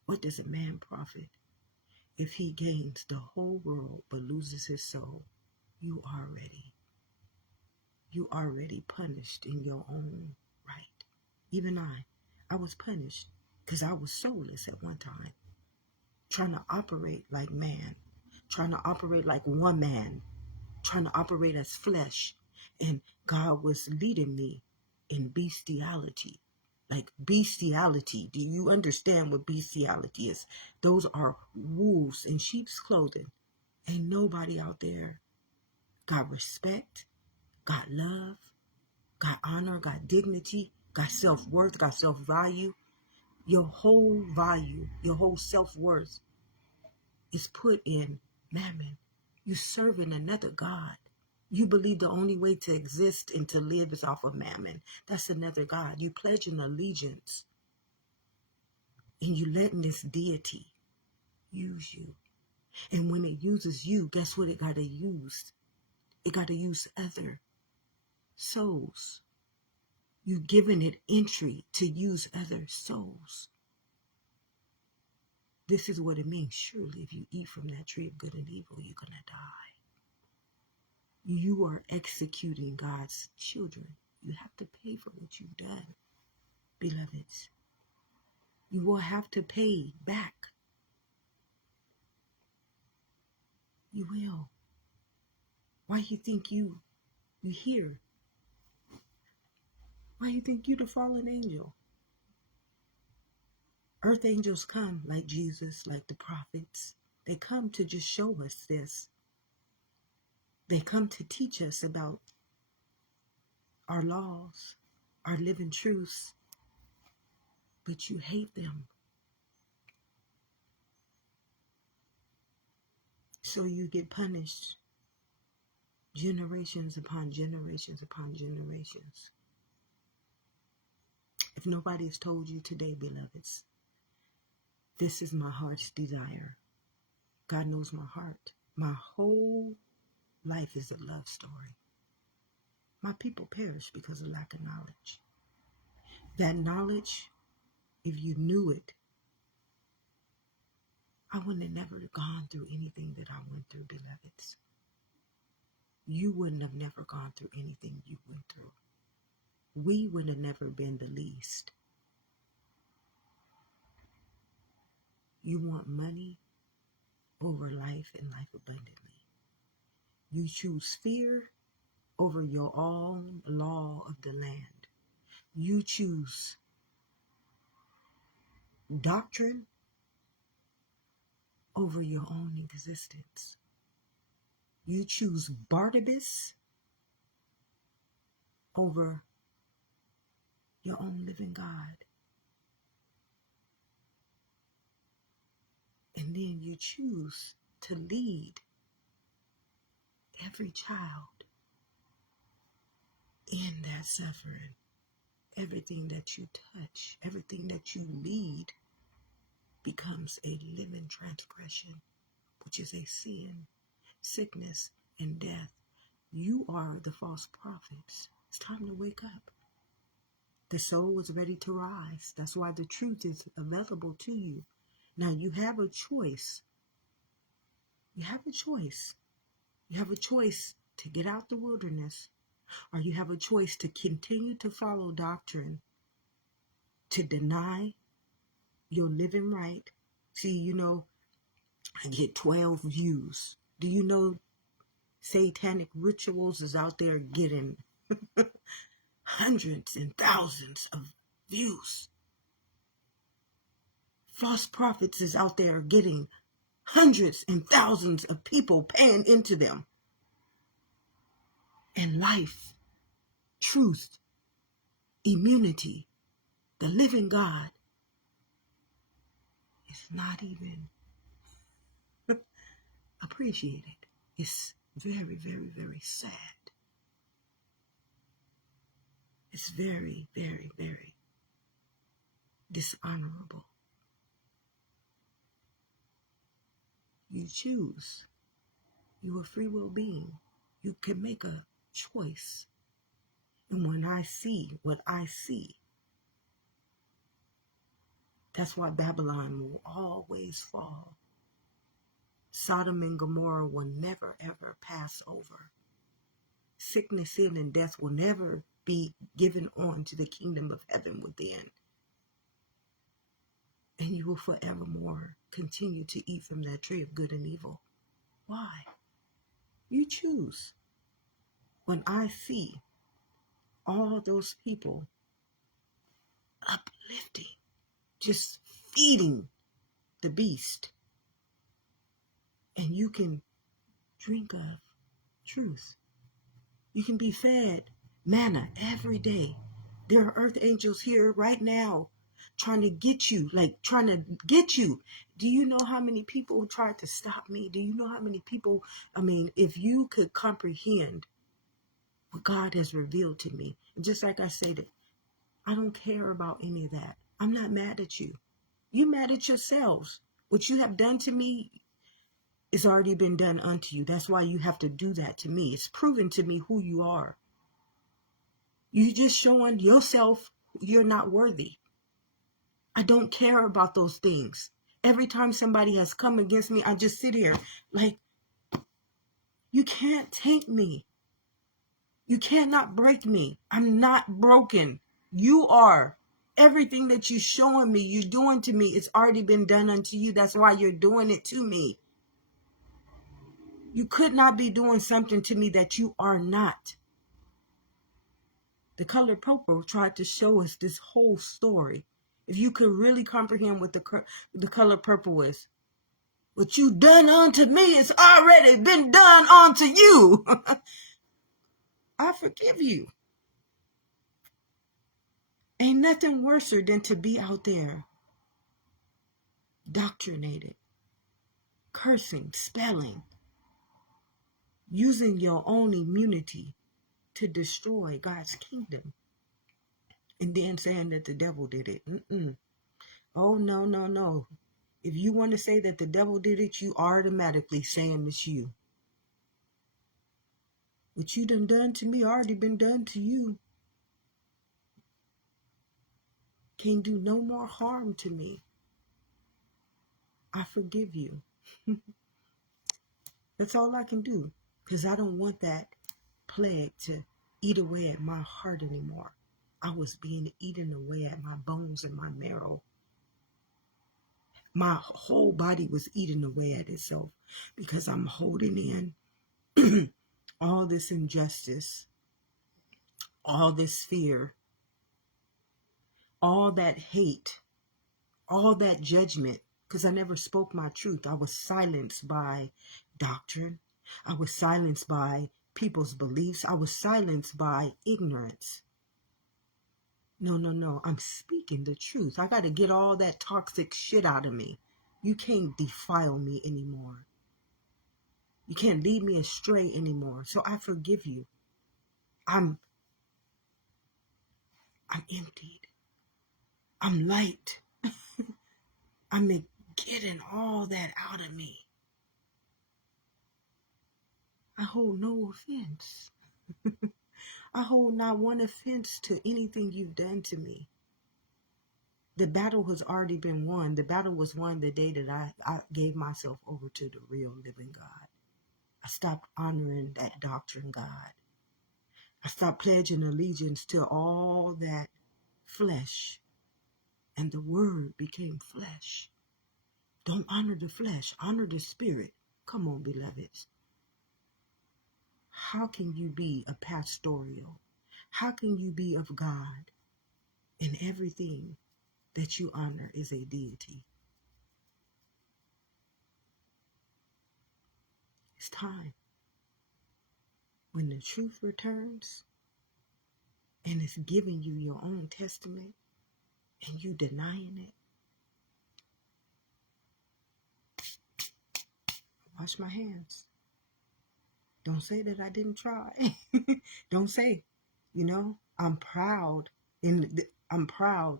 What does a man profit if he gains the whole world but loses his soul? You already punished in your own right. Even I was punished because I was soulless at one time, trying to operate like man, trying to operate like one man, trying to operate as flesh. And God was leading me in bestiality. Like bestiality. Do you understand what bestiality is? Those are wolves in sheep's clothing. Ain't nobody out there got respect, got love, got honor, got dignity, got self-worth, got self-value. Your whole value, your whole self-worth is put in mammon. You serving another God. You believe the only way to exist and to live is off of mammon. That's another God. You pledge an allegiance and you letting this deity use you. And when it uses you, guess what it got to use? It got to use other souls. You giving it entry to use other souls. This is what it means. Surely if you eat from that tree of good and evil, you're going to die. You are executing God's children. You have to pay for what you've done, beloveds. You will have to pay back. You will. Why you think you here? Why you think you the fallen angel? Earth angels come like Jesus, like the prophets. They come to just show us this. They come to teach us about our laws, our living truths, but you hate them. So you get punished generations upon generations upon generations. If nobody has told you today, beloveds, this is my heart's desire. God knows my heart. My whole life is a love story. My people perish because of lack of knowledge. That knowledge, if you knew it, I wouldn't have never gone through anything that I went through, beloveds. You wouldn't have never gone through anything you went through. We would have never been the least. You want money over life and life abundantly. You choose fear over your own law of the land. You choose doctrine over your own existence. You choose Barnabas over your own living God. And then you choose to lead every child in that suffering. Everything that you touch, everything that you lead becomes a living transgression, which is a sin, sickness, and death. You are the false prophets. It's time to wake up. The soul is ready to rise. That's why the truth is available to you. Now you have a choice. You have a choice. You have a choice to get out the wilderness, or you have a choice to continue to follow doctrine, to deny your living right. See, I get 12 views. Do you know satanic rituals is out there getting hundreds and thousands of views? False prophets is out there getting hundreds and thousands of people paying into them. And life, truth, immunity, the living God is not even appreciated. It's very, very, very sad. It's very, very, very dishonorable. You choose. You're a free will being. You can make a choice. And when I see what I see, that's why Babylon will always fall. Sodom and Gomorrah will never, ever pass over. Sickness, sin, and death will never be given on to the kingdom of heaven within. And you will forevermore continue to eat from that tree of good and evil. Why? You choose. When I see all those people uplifting, just feeding the beast, and you can drink of truth. You can be fed manna every day. There are earth angels here right now trying to get you, trying to get you. Do you know how many people tried to stop me? Do you know how many people, if you could comprehend what God has revealed to me, and just like I said, I don't care about any of that. I'm not mad at you. You mad at yourselves. What you have done to me, it's already been done unto you. That's why you have to do that to me. It's proven to me who you are. You just showing yourself you're not worthy. I don't care about those things. Every time somebody has come against me, I just sit here like, you can't take me. You cannot break me. I'm not broken. You are. Everything that you're showing me, you're doing to me, it's already been done unto you. That's why you're doing it to me. You could not be doing something to me that you are not. The color purple tried to show us this whole story. If you could really comprehend what the color purple is, what you done unto me, it's already been done unto you. I forgive you. Ain't nothing worse than to be out there doctrinated, cursing, spelling, using your own immunity to destroy God's kingdom, and then saying that the devil did it. Oh, no, no, no. If you want to say that the devil did it, you automatically saying it's you. What you done to me already been done to you. Can't do no more harm to me. I forgive you. That's all I can do, because I don't want that plague to eat away at my heart anymore. I was being eaten away at my bones and my marrow. My whole body was eating away at itself because I'm holding in all this injustice, all this fear, all that hate, all that judgment, because I never spoke my truth. I was silenced by doctrine. I was silenced by people's beliefs. I was silenced by ignorance. No, no, no. I'm speaking the truth. I got to get all that toxic shit out of me. You can't defile me anymore. You can't lead me astray anymore. So I forgive you. I'm emptied. I'm light. I'm getting all that out of me. I hold no offense. I hold not one offense to anything you've done to me. The battle has already been won. The battle was won the day that I gave myself over to the real living God. I stopped honoring that doctrine, God. I stopped pledging allegiance to all that flesh. And the word became flesh. Don't honor the flesh. Honor the spirit. Come on, beloveds. How can you be a pastoral? How can you be of God and everything that you honor is a deity? time. When the truth returns and it's giving you your own testament and you denying it, wash my hands. Don't say that I didn't try. Don't say, I'm proud I'm proud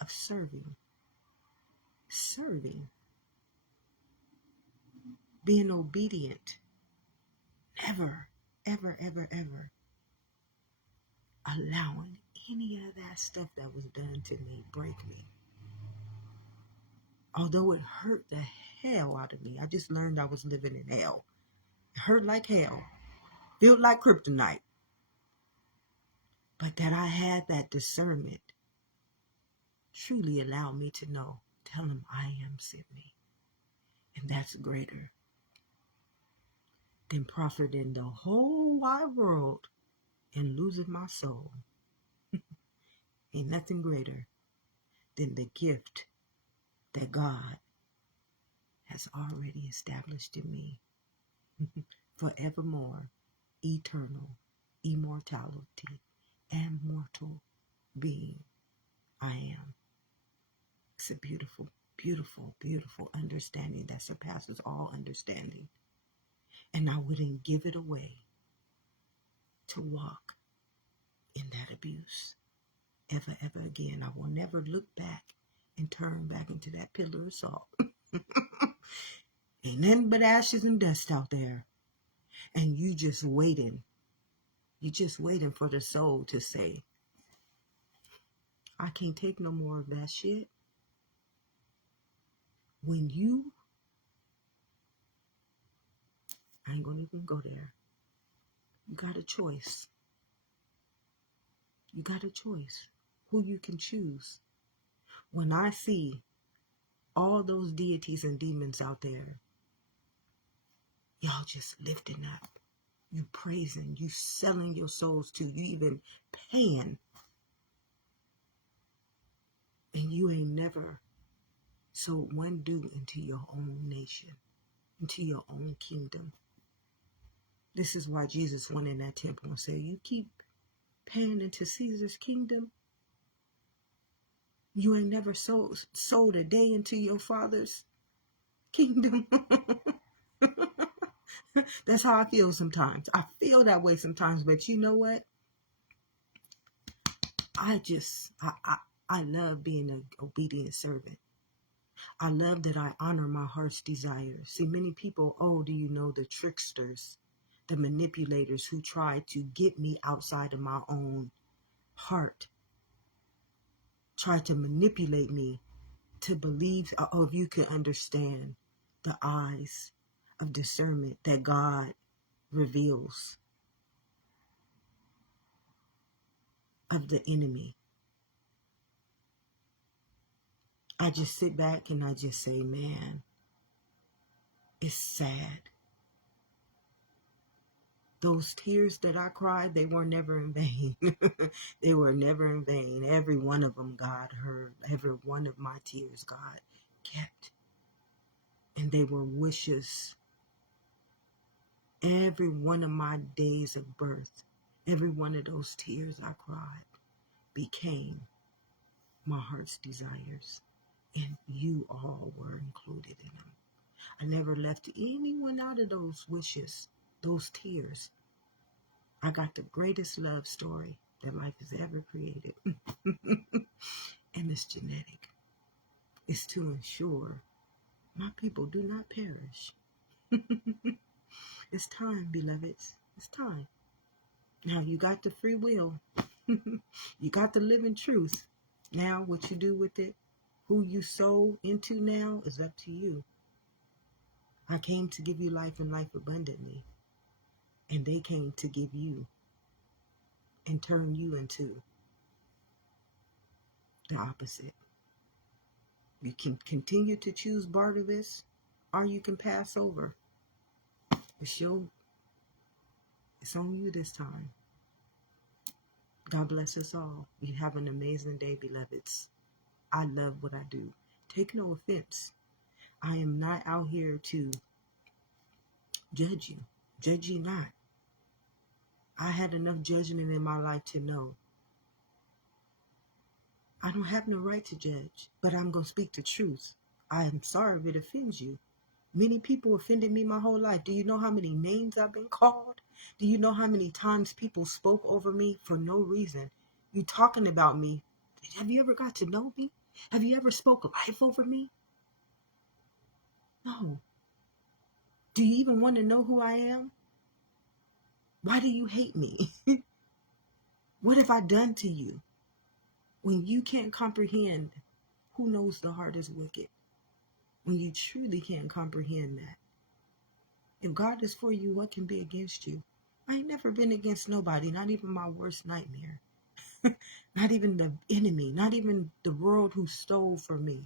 of serving, being obedient, never, ever, ever, ever allowing any of that stuff that was done to me break me. Although it hurt the hell out of me, I just learned I was living in hell. It hurt like hell, felt like kryptonite. But that I had that discernment truly allowed me to know, tell him I am sent me. And that's greater than profiting the whole wide world and losing my soul. Ain't nothing greater than the gift that God has already established in me. Forevermore, eternal, immortality, and mortal being I am. It's a beautiful, beautiful, beautiful understanding that surpasses all understanding. And I wouldn't give it away to walk in that abuse ever, ever again. I will never look back and turn back into that pillar of salt. Ain't nothing but ashes and dust out there. And you just waiting. You just waiting for the soul to say, I can't take no more of that shit. When I ain't gonna even go there. You got a choice. You got a choice who you can choose. When I see all those deities and demons out there, y'all just lifting up, you praising, you selling your souls to, you even paying, and you ain't never sowed one due into your own nation, into your own kingdom. This is why Jesus went in that temple and said, you keep paying into Caesar's kingdom, you ain't never sold a day into your Father's kingdom. That's how I feel sometimes. I feel that way sometimes, but you know what? I love being an obedient servant. I love that I honor my heart's desires. See, many people, do you know the tricksters, the manipulators who try to get me outside of my own heart, try to manipulate me to believe, if you could understand the eyes of discernment that God reveals of the enemy. I just sit back and I just say, man, it's sad. Those tears that I cried, they were never in vain. They were never in vain. Every one of them God heard. Every one of my tears God kept. And they were wishes. Every one of my days of birth, every one of those tears I cried became my heart's desires. And you all were included in them. I never left anyone out of those wishes, those tears. I got the greatest love story that life has ever created. And it's genetic. It's to ensure my people do not perish. It's time, beloveds. It's time. Now you got the free will. You got the living truth. Now what you do with it, who you sow into now is up to you. I came to give you life and life abundantly. And they came to give you and turn you into the opposite. You can continue to choose Barnabas, or you can pass over. It's on you this time. God bless us all. You have an amazing day, beloveds. I love what I do. Take no offense. I am not out here to judge you. Judge ye not. I had enough judgment in my life to know I don't have no right to judge, but I'm going to speak the truth. I am sorry if it offends you. Many people offended me my whole life. Do you know how many names I've been called? Do you know how many times people spoke over me for no reason? You talking about me. Have you ever got to know me? Have you ever spoke life over me? No. Do you even want to know who I am? Why do you hate me? What have I done to you? When you can't comprehend, who knows the heart is wicked? When you truly can't comprehend that. If God is for you, what can be against you? I ain't never been against nobody, not even my worst nightmare. Not even the enemy, not even the world who stole from me.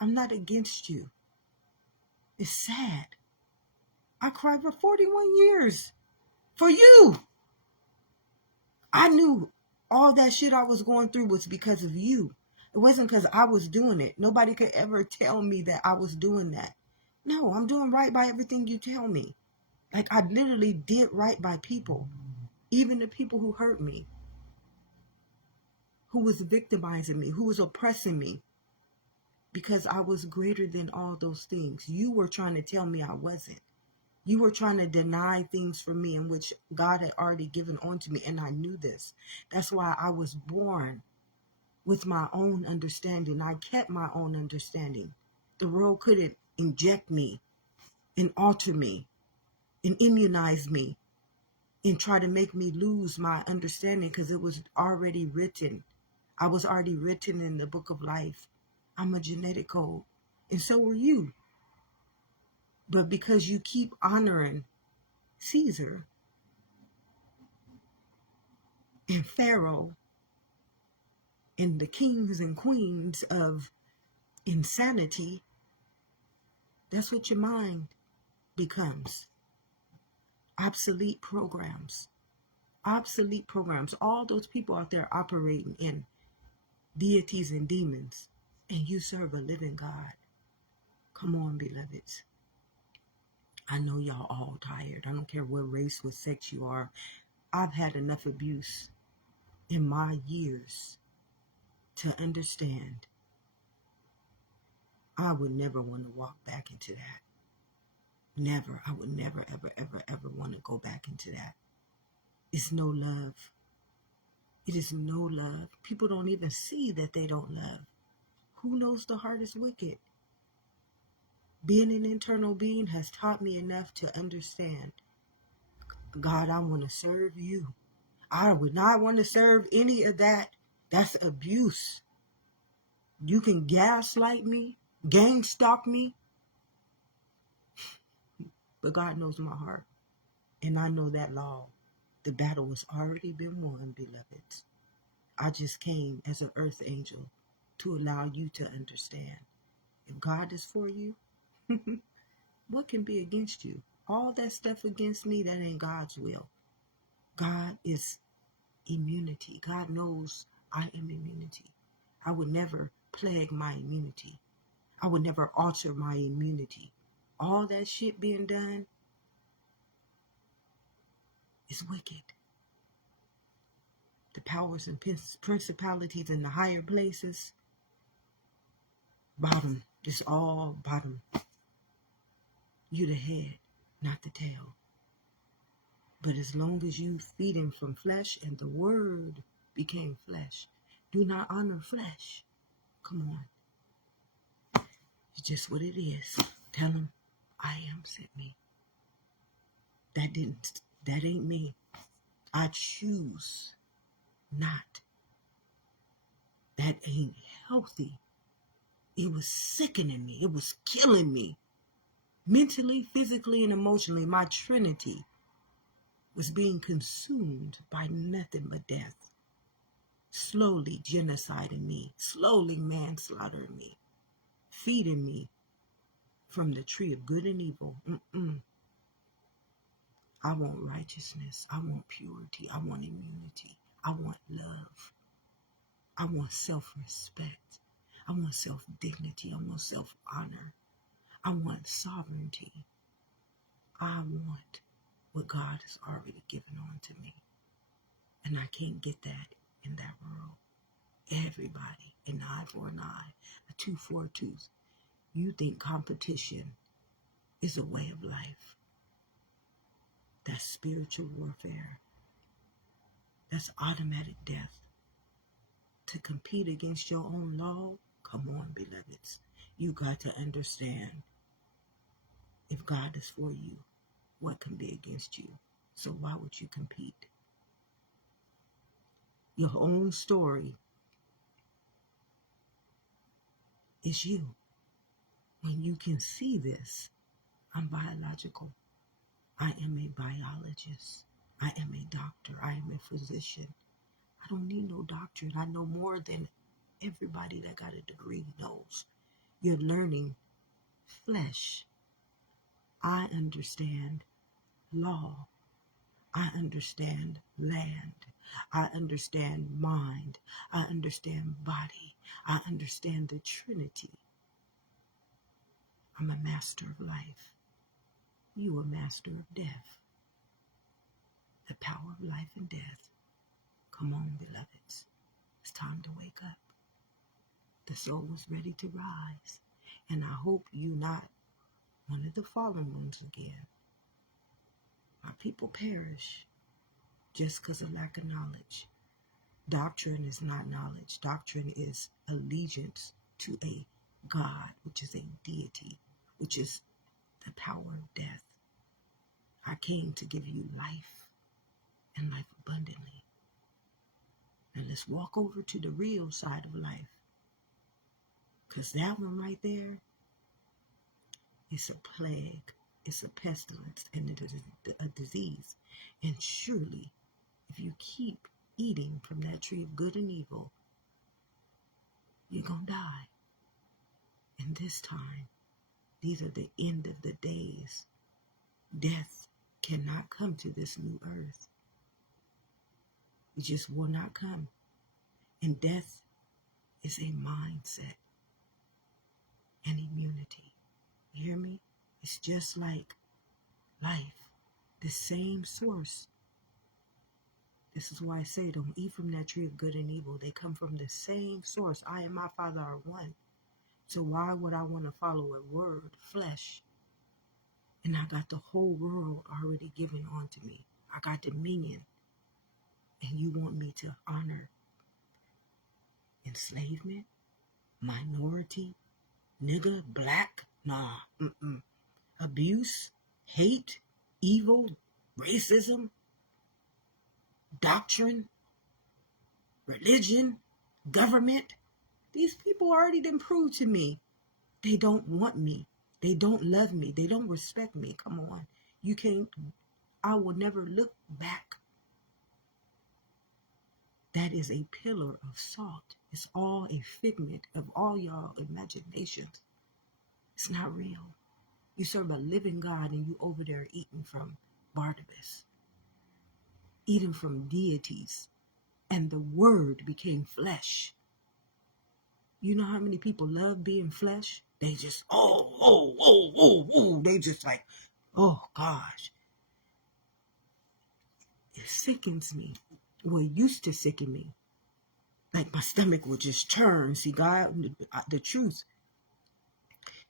I'm not against you. It's sad. I cried for 41 years for you. I knew all that shit I was going through was because of you. It wasn't because I was doing it. Nobody could ever tell me that I was doing that. No, I'm doing right by everything you tell me. Like, I literally did right by people. Even the people who hurt me. Who was victimizing me. Who was oppressing me. Because I was greater than all those things. You were trying to tell me I wasn't. You were trying to deny things from me in which God had already given onto me. And I knew this. That's why I was born with my own understanding. I kept my own understanding. The world couldn't inject me and alter me and immunize me and try to make me lose my understanding because it was already written. I was already written in the book of life. I'm a genetic code. And so were you. But because you keep honoring Caesar and Pharaoh and the kings and queens of insanity, that's what your mind becomes. Obsolete programs. Obsolete programs. All those people out there operating in deities and demons. And you serve a living God. Come on, beloveds. I know y'all all tired. I don't care what race, what sex you are. I've had enough abuse in my years to understand I would never want to walk back into that. Never. I would never, ever, ever, ever want to go back into that. It's no love. It is no love. People don't even see that they don't love. Who knows the heart is wicked? Being an internal being has taught me enough to understand. God, I want to serve you. I would not want to serve any of that. That's abuse. You can gaslight me, gang stalk me, but God knows my heart. And I know that law. The battle has already been won, beloveds. I just came as an earth angel to allow you to understand. If God is for you, what can be against you? All that stuff against me, that ain't God's will. God is immunity. God knows I am immunity. I would never plague my immunity. I would never alter my immunity. All that shit being done is wicked. The powers and principalities in the higher places, bottom. It's all bottom. You the head, not the tail. But as long as you feeding from flesh and the word became flesh, do not honor flesh. Come on. It's just what it is. Tell him, I am sent me. That ain't me. I choose not. That ain't healthy. It was sickening me. It was killing me. Mentally, physically, and emotionally, my trinity was being consumed by nothing but death. Slowly genociding me, slowly manslaughtering me, feeding me from the tree of good and evil. I want righteousness. I want purity. I want immunity. I want love. I want self-respect. I want self-dignity. I want self-honor. I want sovereignty. I want what God has already given on to me. And I can't get that in that world. Everybody, an eye for an eye, a tooth for a tooth. You think competition is a way of life. That's spiritual warfare. That's automatic death. To compete against your own law, come on, beloveds. You got to understand, if God is for you, what can be against you? So why would you compete? Your own story is you. When you can see this, I'm biological. I am a biologist. I am a doctor. I am a physician. I don't need no doctorate. I know more than everybody that got a degree knows. You're learning flesh. I understand law. I understand land. I understand mind. I understand body. I understand the Trinity. I'm a master of life. You a master of death. The power of life and death. Come on, beloveds. It's time to wake up. The soul is ready to rise. And I hope you not one of the fallen ones again. My people perish just because of lack of knowledge. Doctrine is not knowledge. Doctrine is allegiance to a God, which is a deity, which is the power of death. I came to give you life and life abundantly. Now let's walk over to the real side of life. Because that one right there is a plague. It's a pestilence and it is a disease. And surely, if you keep eating from that tree of good and evil, you're going to die. And this time, these are the end of the days. Death cannot come to this new earth. It just will not come. And death is a mindset and immunity. You hear me? It's just like life. The same source. This is why I say don't eat from that tree of good and evil. They come from the same source. I and my Father are one. So why would I want to follow a word, flesh? And I got the whole world already given onto me. I got dominion. And you want me to honor enslavement, minority, nigger, black? Nah. Abuse, hate, evil, racism, doctrine, religion, government. These people already done proved to me they don't want me. They don't love me. They don't respect me. Come on. You can't, I will never look back. That is a pillar of salt. It's all a figment of all y'all imaginations. It's not real. You serve a living God and you over there eating from Barnabas, eating from deities, and the word became flesh. You know how many people love being flesh? They just, they just like, oh gosh. It sickens me. Well, it used to sicken me. Like my stomach would just turn. See, God, the truth.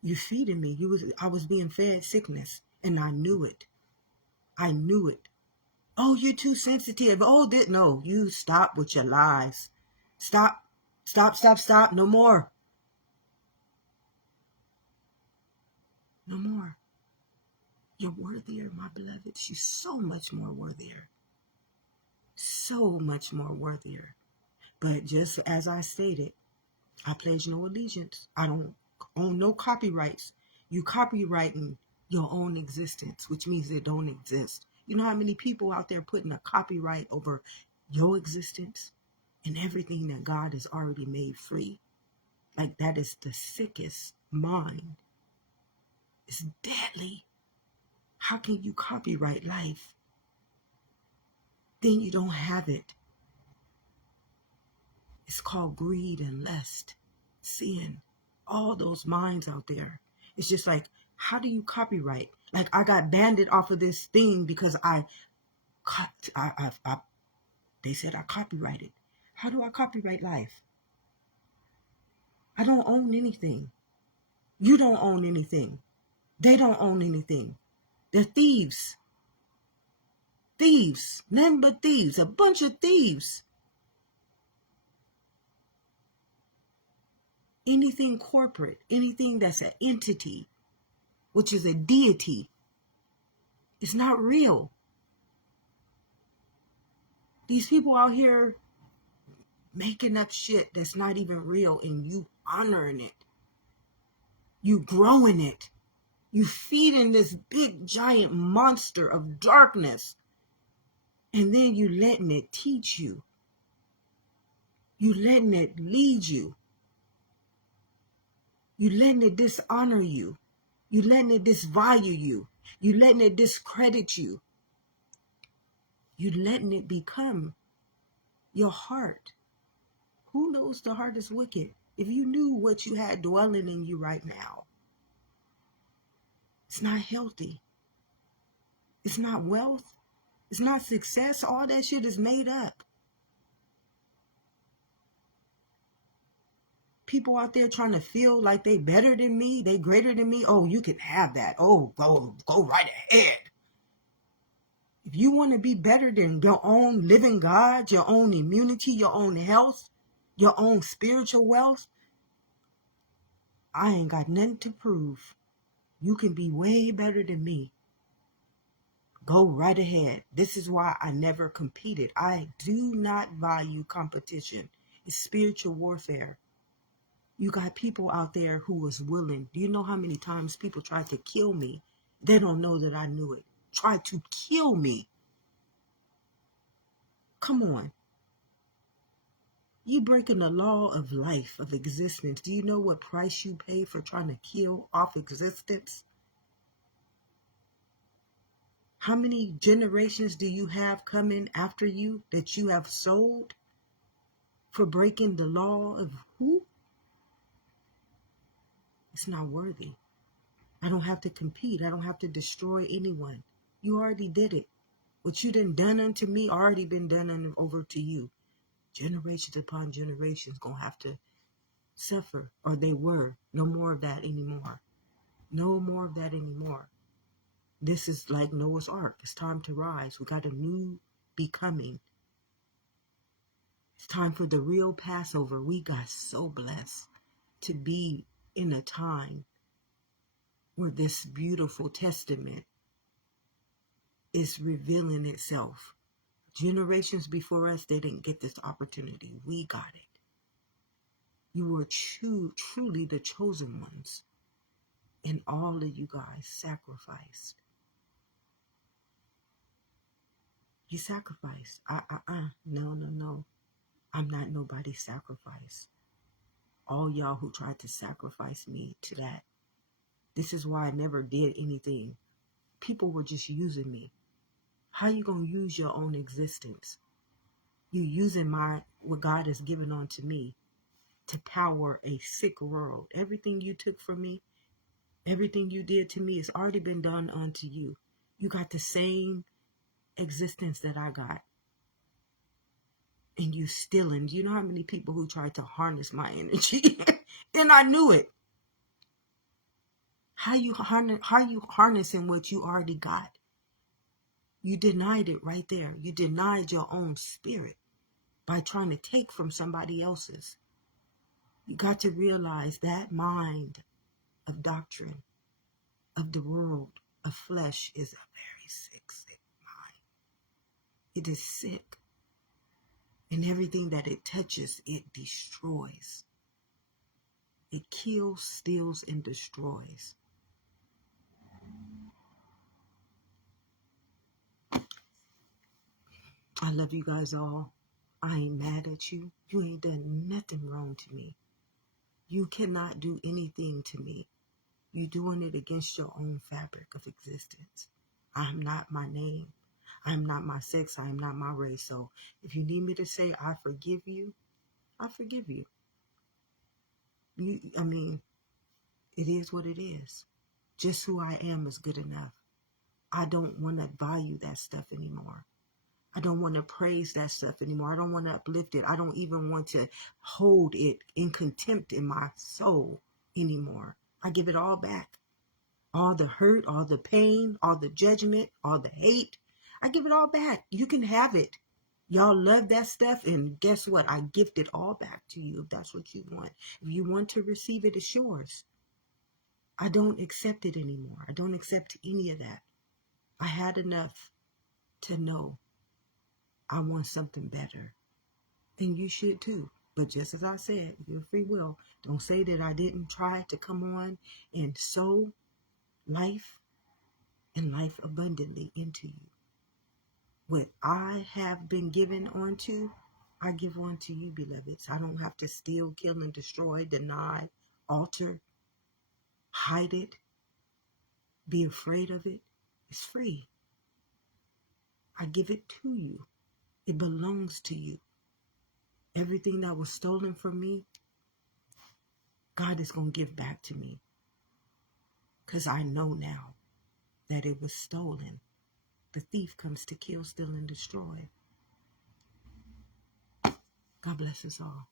You feeding me. I was being fed sickness, and I knew it. I knew it. Oh, you're too sensitive. Oh, no, you stop with your lies. Stop. No more. No more. You're worthier, my beloved. She's so much more worthier. So much more worthier. But just as I stated, I pledge no allegiance. I don't own no copyrights. You copyrighting your own existence, which means it don't exist. You know how many people out there putting a copyright over your existence and everything that God has already made free? Like that is the sickest mind. It's deadly. How can you copyright life? Then you don't have it. It's called greed and lust, sin, all those minds out there. It's just like, how do you copyright? Like I got banded off of this thing because they said I copyrighted. How do I copyright life? I don't own anything. You don't own anything. They don't own anything. They're thieves. Thieves. Nothing but thieves. A bunch of thieves. Anything corporate, anything that's an entity, which is a deity, is not real. These people out here making up shit that's not even real, and you honoring it. You growing it. You feeding this big giant monster of darkness. And then you letting it teach you. You letting it lead you. You letting it dishonor you. You letting it disvalue you. You letting it discredit you. You letting it become your heart. Who knows the heart is wicked? If you knew what you had dwelling in you right now, it's not healthy. It's not wealth. It's not success. All that shit is made up. People out there trying to feel like they better than me, they greater than me. Oh, you can have that. Oh, go right ahead. If you want to be better than your own living God, your own immunity, your own health, your own spiritual wealth, I ain't got nothing to prove. You can be way better than me. Go right ahead. This is why I never competed. I do not value competition. It's spiritual warfare. You got people out there who was willing. Do you know how many times people tried to kill me? They don't know that I knew it. Tried to kill me. Come on. You breaking the law of life, of existence. Do you know what price you pay for trying to kill off existence? How many generations do you have coming after you that you have sold for breaking the law of who? It's not worthy. I don't have to compete. I don't have to destroy anyone. You already did it. What you done unto me already been done over to you. Generations upon generations gonna have to suffer, or they were. No more of that anymore. No more of that anymore. This is like Noah's Ark. It's time to rise. We got a new becoming. It's time for the real Passover. We got so blessed to be in a time where this beautiful testament is revealing itself. Generations before us, they didn't get this opportunity. We got it. You were truly the chosen ones. And all of you guys sacrificed. You sacrificed. No. I'm not nobody's sacrifice. All y'all who tried to sacrifice me to that. This is why I never did anything. People were just using me. How you gonna use your own existence? You using what God has given unto me to power a sick world. Everything you took from me, everything you did to me has already been done unto you. You got the same existence that I got. And you stealing. Do you know how many people who tried to harness my energy? And I knew it. How you harnessing what you already got? You denied it right there. You denied your own spirit by trying to take from somebody else's. You got to realize that mind of doctrine, of the world, of flesh is a very sick mind. It is sick. And everything that it touches, it destroys. It kills, steals, and destroys. I love you guys all. I ain't mad at you. You ain't done nothing wrong to me. You cannot do anything to me. You doing it against your own fabric of existence. I'm not my name. I'm not my sex. I'm not my race. So if you need me to say I forgive you, I forgive you. It is what it is. Just who I am is good enough. I don't want to value that stuff anymore. I don't want to praise that stuff anymore. I don't want to uplift it. I don't even want to hold it in contempt in my soul anymore. I give it all back. All the hurt, all the pain, all the judgment, all the hate. I give it all back. You can have it. Y'all love that stuff, and guess what? I gift it all back to you if that's what you want. If you want to receive it, it's yours. I don't accept it anymore. I don't accept any of that. I had enough to know I want something better. And you should too. But just as I said, your free will. Don't say that I didn't try to come on and sow life and life abundantly into you. What I have been given onto, I give onto you, beloveds. I don't have to steal, kill, and destroy, deny, alter, hide it, be afraid of it. It's free. I give it to you. It belongs to you. Everything that was stolen from me, God is going to give back to me. Because I know now that it was stolen. The thief comes to kill, steal, and destroy. God bless us all.